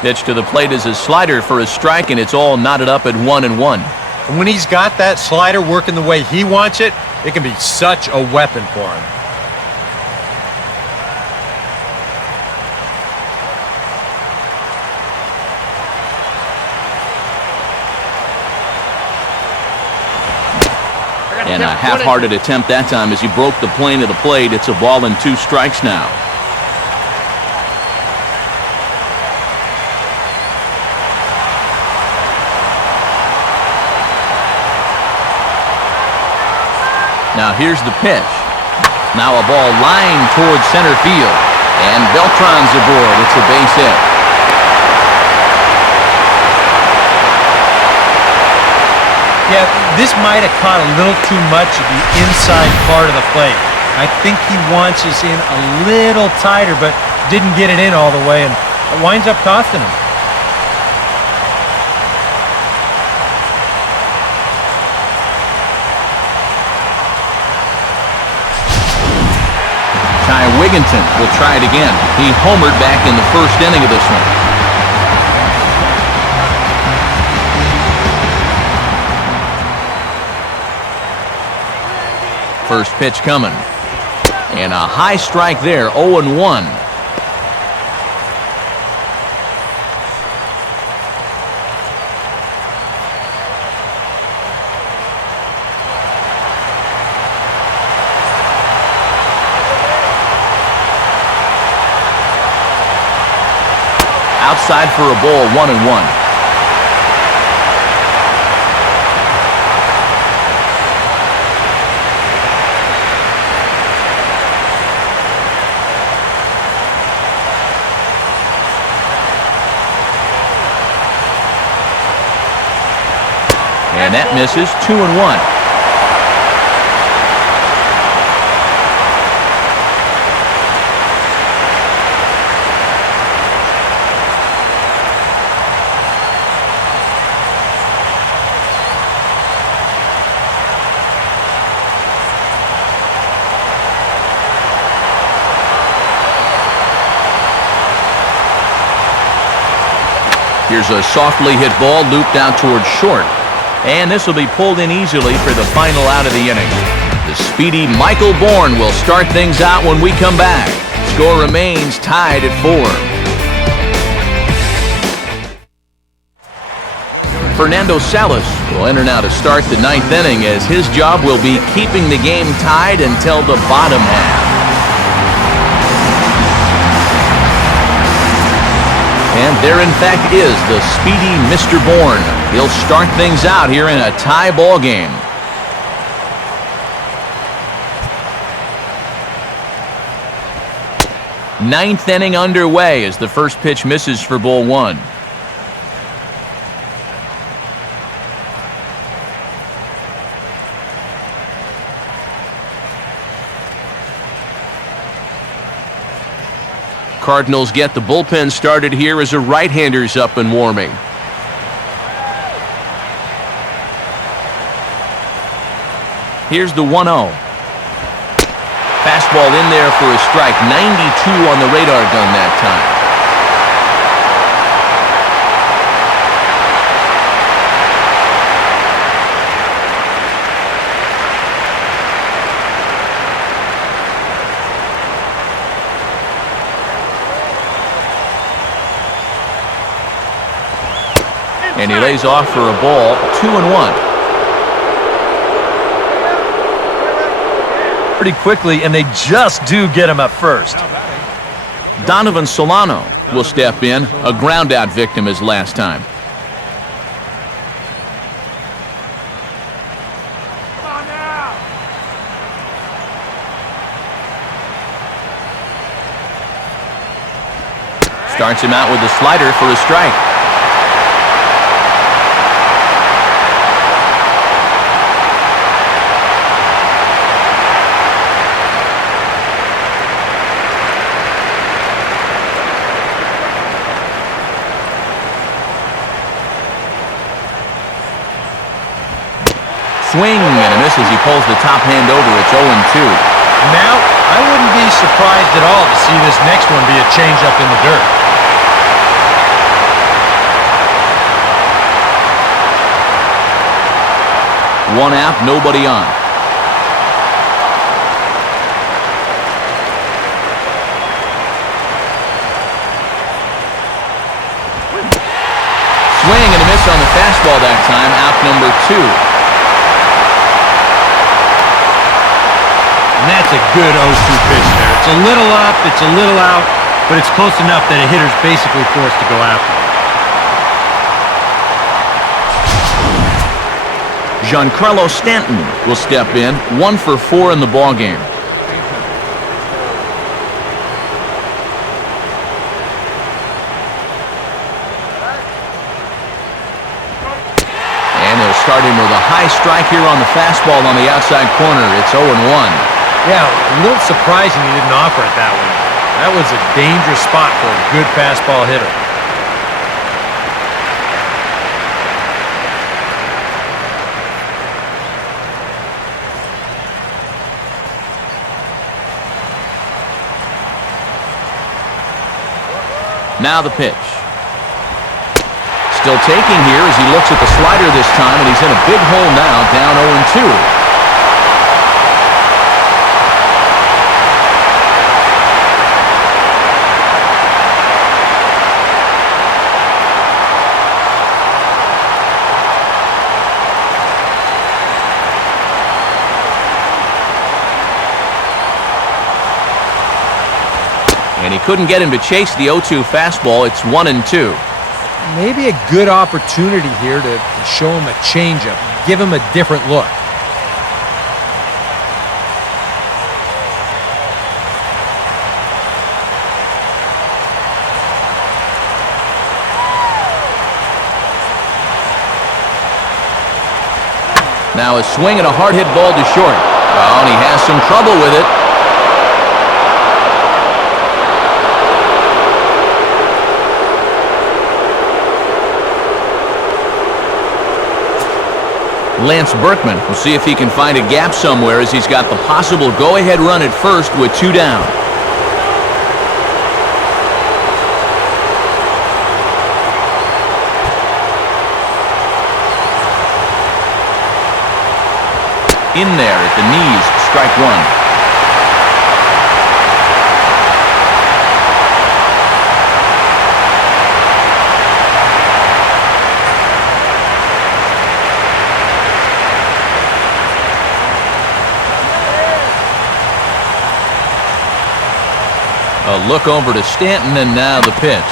Pitch to the plate is a slider for a strike, and it's all knotted up at 1-1. And when he's got that slider working the way he wants it, it can be such a weapon for him. And a half-hearted attempt that time as he broke the plane of the plate. It's a ball and 2 strikes now. Now here's the pitch. Now a ball lined towards center field. And Beltran's aboard. It's a base hit. Yeah, this might have caught a little too much of the inside part of the plate. I think he wants us in a little tighter, but didn't get it in all the way, and it winds up costing him. Ty Wigginton will try it again. He homered back in the first inning of this one. First pitch coming. And a high strike there, 0-1. Outside for a ball, 1-1. And that misses, 2-1. Here's a softly hit ball looped out towards short. And this will be pulled in easily for the final out of the inning. The speedy Michael Bourne will start things out when we come back. Score remains tied at 4. Fernando Salas will enter now to start the 9th inning, as his job will be keeping the game tied until the bottom half. And there, in fact, is the speedy Mr. Bourne. He'll start things out here in a tie ball game. Ninth inning underway as the first pitch misses for ball 1. Cardinals get the bullpen started here as a right-hander's up and warming. Here's the 1-0. Fastball in there for a strike. 92 on the radar gun that time. And he lays off for a ball, 2-1. Pretty quickly, and they just do get him at first. Donovan Solano will step in, a ground-out victim as last time. Come on now. Starts him out with the slider for a strike. Swing and a miss as he pulls the top hand over. It's 0-2. Now, I wouldn't be surprised at all to see this next one be a changeup in the dirt. One out, nobody on. Swing and a miss on the fastball that time. Out number 2. And that's a good 0-2 pitch there. It's a little up, it's a little out, but it's close enough that a hitter's basically forced to go after it. Giancarlo Stanton will step in, 1 for 4 in the ballgame. And they'll start him with a high strike here on the fastball on the outside corner. It's 0-1. Yeah, a little surprising he didn't offer it that way. That was a dangerous spot for a good fastball hitter. Now the pitch. Still taking here as he looks at the slider this time, and he's in a big hole now, down 0-2. And he couldn't get him to chase the 0-2 fastball. It's 1-2. Maybe a good opportunity here to show him a changeup, give him a different look. Now a swing and a hard hit ball to short. Oh, and he has some trouble with it. Lance Berkman will see if he can find a gap somewhere as he's got the possible go-ahead run at first with 2 down. In there at the knees, strike 1. A look over to Stanton, and now the pitch.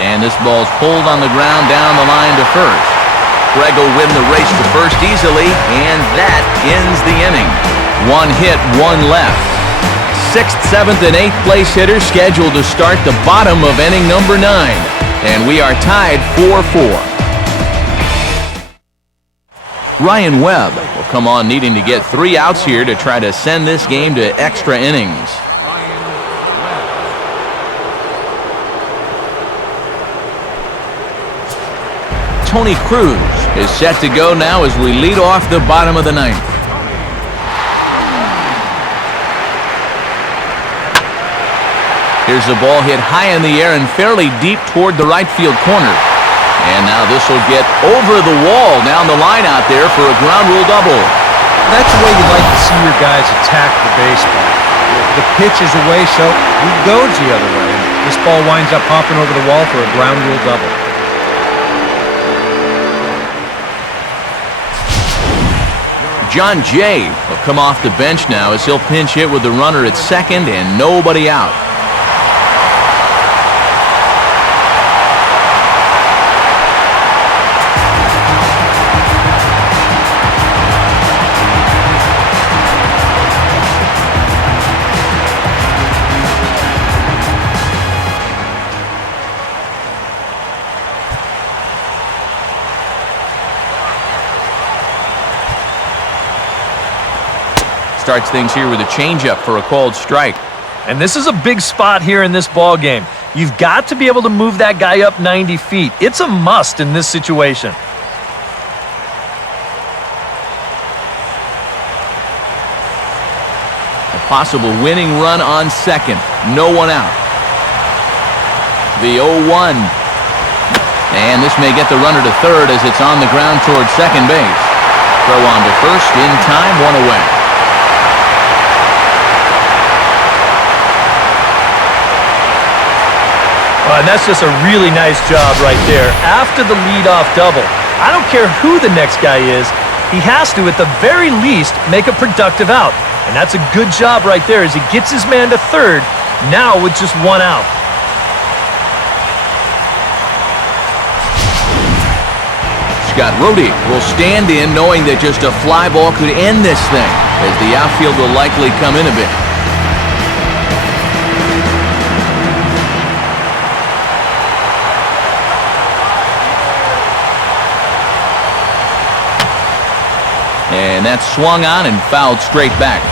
And this ball's pulled on the ground down the line to first. Greg will win the race to first easily, and that ends the inning. 1 hit, 1 left. 6th, 7th, and 8th place hitters scheduled to start the bottom of inning number 9. And we are tied 4-4. Ryan Webb will come on needing to get 3 outs here to try to send this game to extra innings. Tony Cruz is set to go now as we lead off the bottom of the 9th. Here's the ball hit high in the air and fairly deep toward the right field corner. And now this will get over the wall down the line out there for a ground rule double. That's the way you'd like to see your guys attack the baseball. The pitch is away, so he goes the other way. This ball winds up hopping over the wall for a ground rule double. John Jay will come off the bench now as he'll pinch hit with the runner at second and nobody out. starts things here with a changeup for a called strike. And this is a big spot here in this ball game. You've got to be able to move that guy up 90 feet. It's a must in this situation. A possible winning run on second. No one out. The 0-1. And this may get the runner to third as it's on the ground towards second base. Throw on to first in time, one away. And that's just a really nice job right there. After the leadoff double, I don't care who the next guy is, he has to, at the very least, make a productive out. And that's a good job right there as he gets his man to third, now with just one out. Scott Rohde will stand in knowing that just a fly ball could end this thing as the outfield will likely come in a bit. And that's swung on and fouled straight back.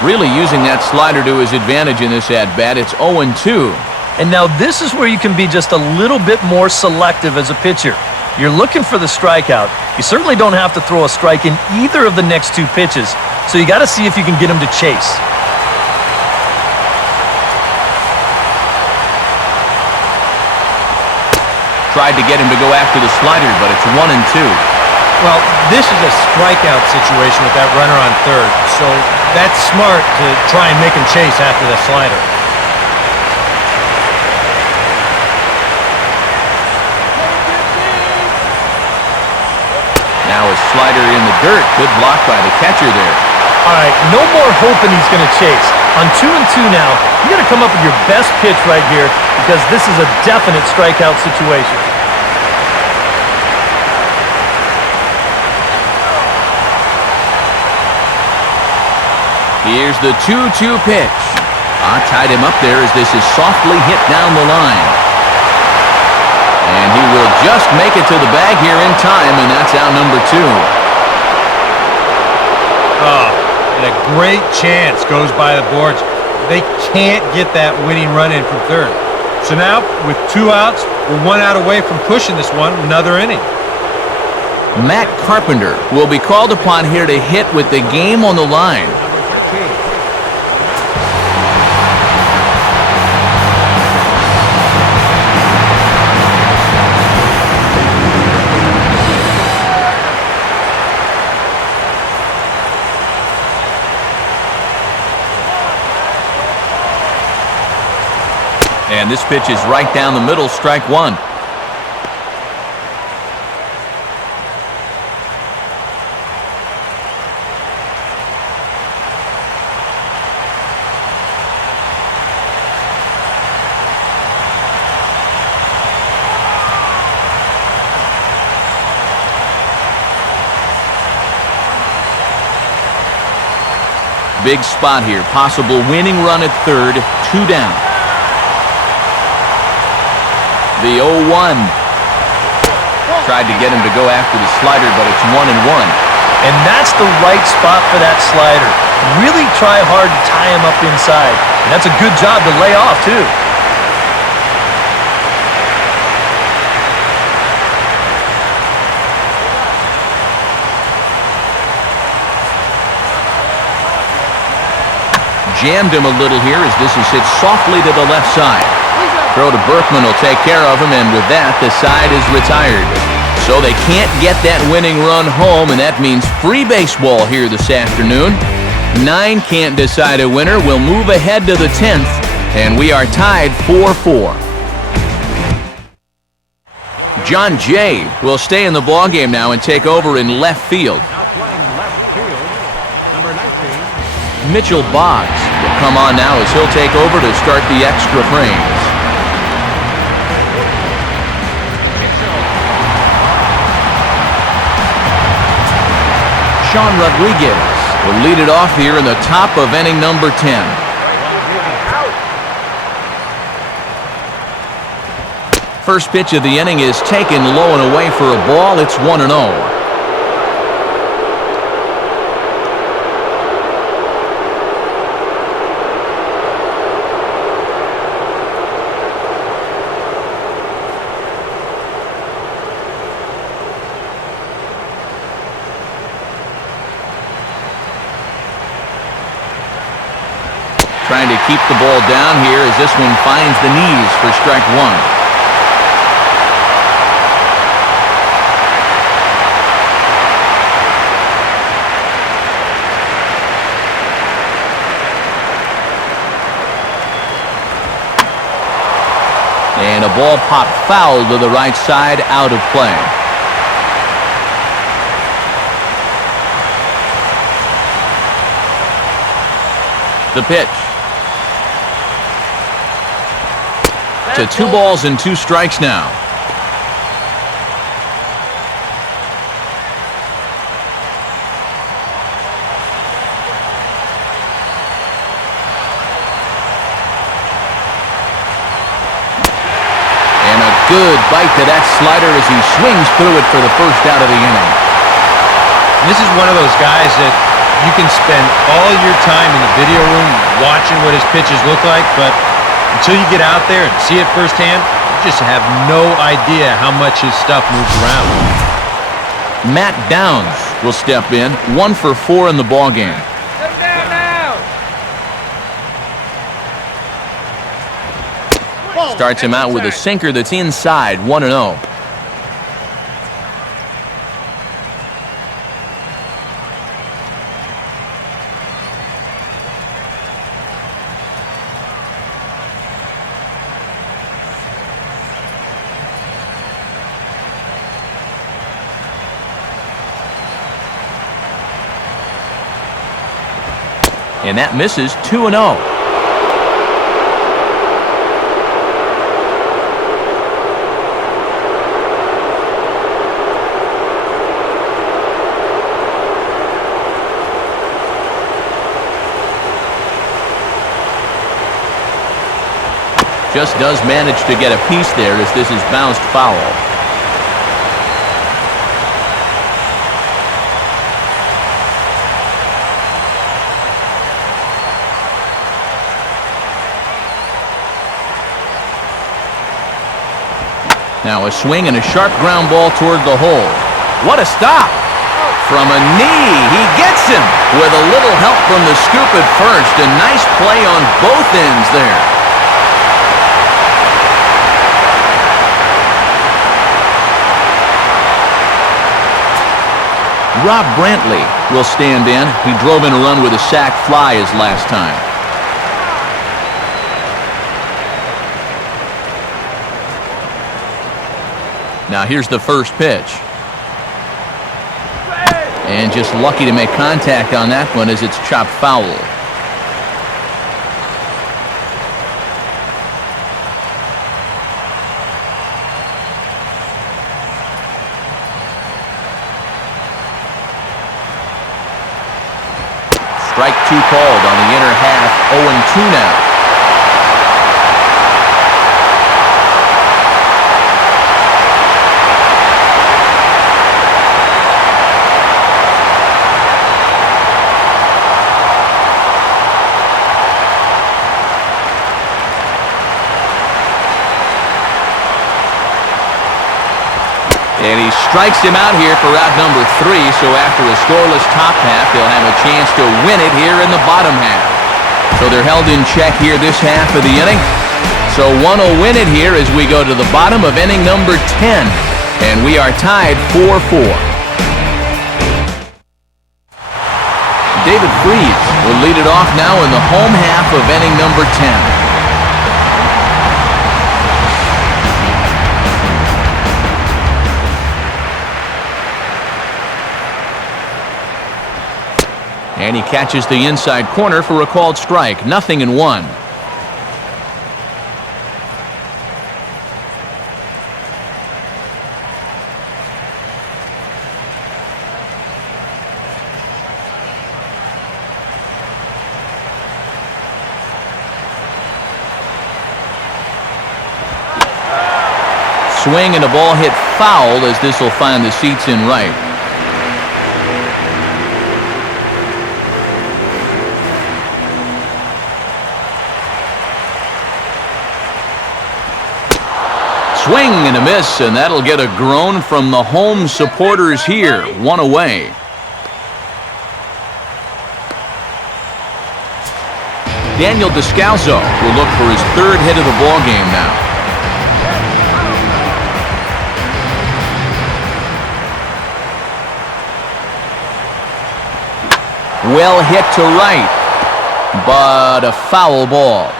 Really using that slider to his advantage in this at-bat. It's 0-2. And now this is where you can be just a little bit more selective as a pitcher. You're looking for the strikeout. You certainly don't have to throw a strike in either of the next two pitches, so you got to see if you can get him to chase. Tried to get him to go after the slider, but it's 1-2. Well, this is a strikeout situation with that runner on third, so that's smart to try and make him chase after the slider. Now a slider in the dirt. Good block by the catcher there. All right, no more hoping he's going to chase. On 2-2 now, you got to come up with your best pitch right here because this is a definite strikeout situation. Here's the 2-2 pitch. Tied him up there as this is softly hit down the line. And he will just make it to the bag here in time, and that's out number 2. And a great chance goes by the boards. They can't get that winning run in from third. So now, with 2 outs, we're 1 out away from pushing this one another inning. Matt Carpenter will be called upon here to hit with the game on the line. And this pitch is right down the middle, strike 1. Big spot here. Possible winning run at third. 2 down. The 0-1. Tried to get him to go after the slider, but it's 1-1. And that's the right spot for that slider. Really try hard to tie him up inside. And that's a good job to lay off, too. Jammed him a little here as this is hit softly to the left side. Throw to Berkman will take care of him, and with that, the side is retired. So they can't get that winning run home, and that means free baseball here this afternoon. 9 can't decide a winner. We'll move ahead to the 10th, and we are tied 4-4. John Jay will stay in the ballgame now and take over in left field. Now playing left field, number 19. Mitchell Boggs will come on now as he'll take over to start the extra frames. Sean Rodriguez will lead it off here in the top of inning number 10. First pitch of the inning is taken low and away for a ball. It's 1-0. Trying to keep the ball down here as this one finds the knees for strike one. And a ball popped foul to the right side, out of play. The pitch. To 2 balls and 2 strikes now. And a good bite to that slider as he swings through it for the first out of the inning. This is one of those guys that you can spend all your time in the video room watching what his pitches look like, but until you get out there and see it firsthand, you just have no idea how much his stuff moves around. Matt Downs will step in, 1 for 4 in the ballgame. Sit down now. Starts him out with a sinker that's inside, 1-0. And that misses, 2-0. Just does manage to get a piece there as this is bounced foul. Now a swing and a sharp ground ball toward the hole. What a stop! From a knee, he gets him with a little help from the scoop at first. A nice play on both ends there. Rob Brantley will stand in. He drove in a run with a sac fly his last time. Now here's the first pitch. And just lucky to make contact on that one as it's chopped foul. Strike 2 called on the inner half, 0-2 now. And he strikes him out here for out number 3, so after a scoreless top half, they'll have a chance to win it here in the bottom half. So they're held in check here this half of the inning. So one will win it here as we go to the bottom of inning number 10. And we are tied 4-4. David Freese will lead it off now in the home half of inning number 10. And he catches the inside corner for a called strike. 0-1. Swing and the ball hit foul as this will find the seats in right. Swing and a miss, and that'll get a groan from the home supporters here. One away. Daniel Descalso will look for his third hit of the ball game now. Well hit to right, but a foul ball.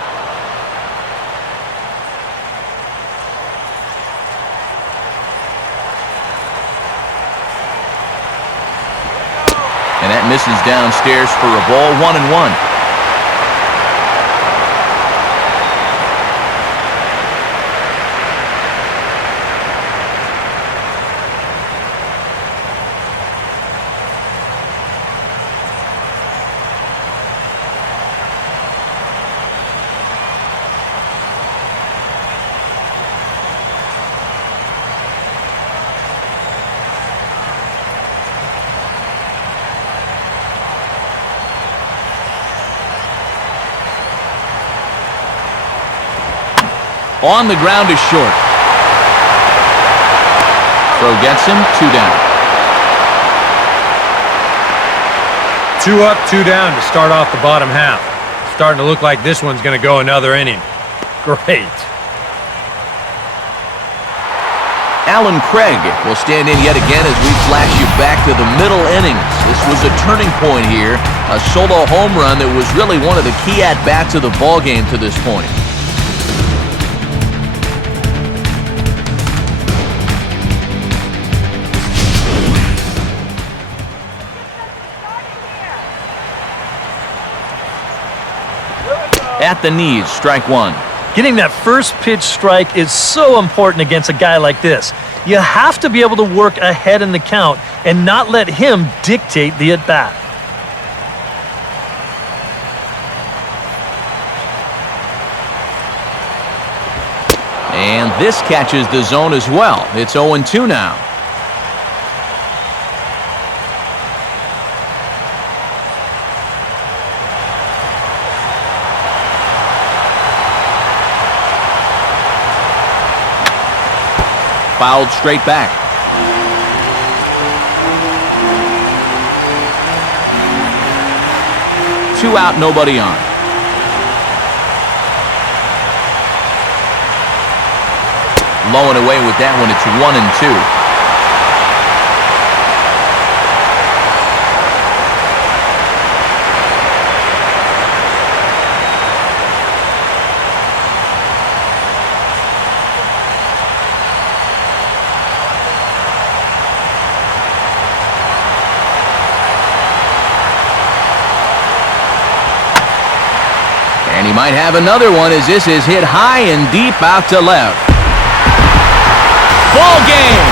And that misses downstairs for a ball. 1-1. On the ground is short. Throw gets him. 2 down. 2 up, 2 down to start off the bottom half. Starting to look like this one's going to go another inning. Great. Alan Craig will stand in yet again as we flash you back to the middle innings. This was a turning point here. A solo home run that was really one of the key at-bats of the ballgame to this point. At the knees, strike 1. Getting that first pitch strike is so important against a guy like this. You have to be able to work ahead in the count and not let him dictate the at-bat. And this catches the zone as well. It's 0-2 now. Fouled straight back. Two out, nobody on. Low and away with that one. It's 1-2. And he might have another one as this is hit high and deep out to left. Ball game!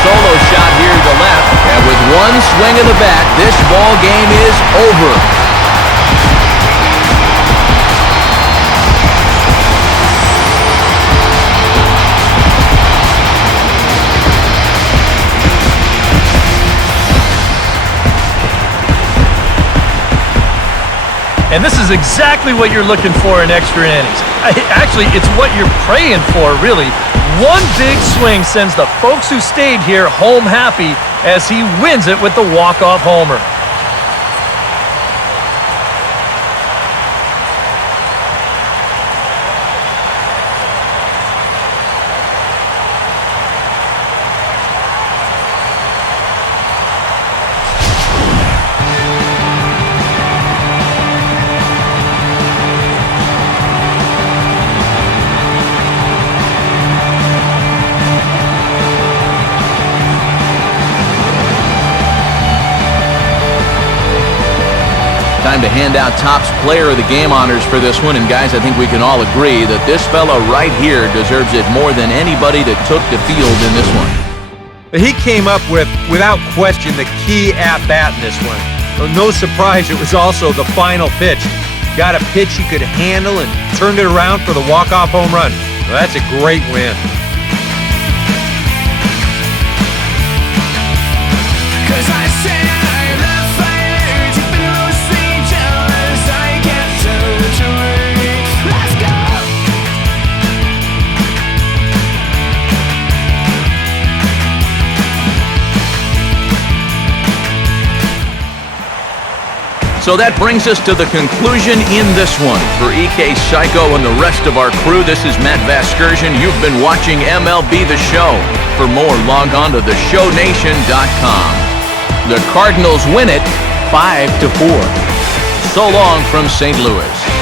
Solo shot here to left, and with one swing of the bat, this ball game is over. And this is exactly what you're looking for in extra innings. Actually, it's what you're praying for, really. One big swing sends the folks who stayed here home happy as he wins it with the walk-off homer. Time to hand out Topps Player of the Game honors for this one. And guys, I think we can all agree that this fella right here deserves it more than anybody that took the field in this one. But he came up with, without question, the key at-bat in this one. No surprise, it was also the final pitch. Got a pitch he could handle and turned it around for the walk-off home run. That's a great win. So that brings us to the conclusion in this one. For EK Psycho and the rest of our crew, this is Matt Vasgersian. You've been watching MLB The Show. For more, log on to theshownation.com. The Cardinals win it 5-4. So long from St. Louis.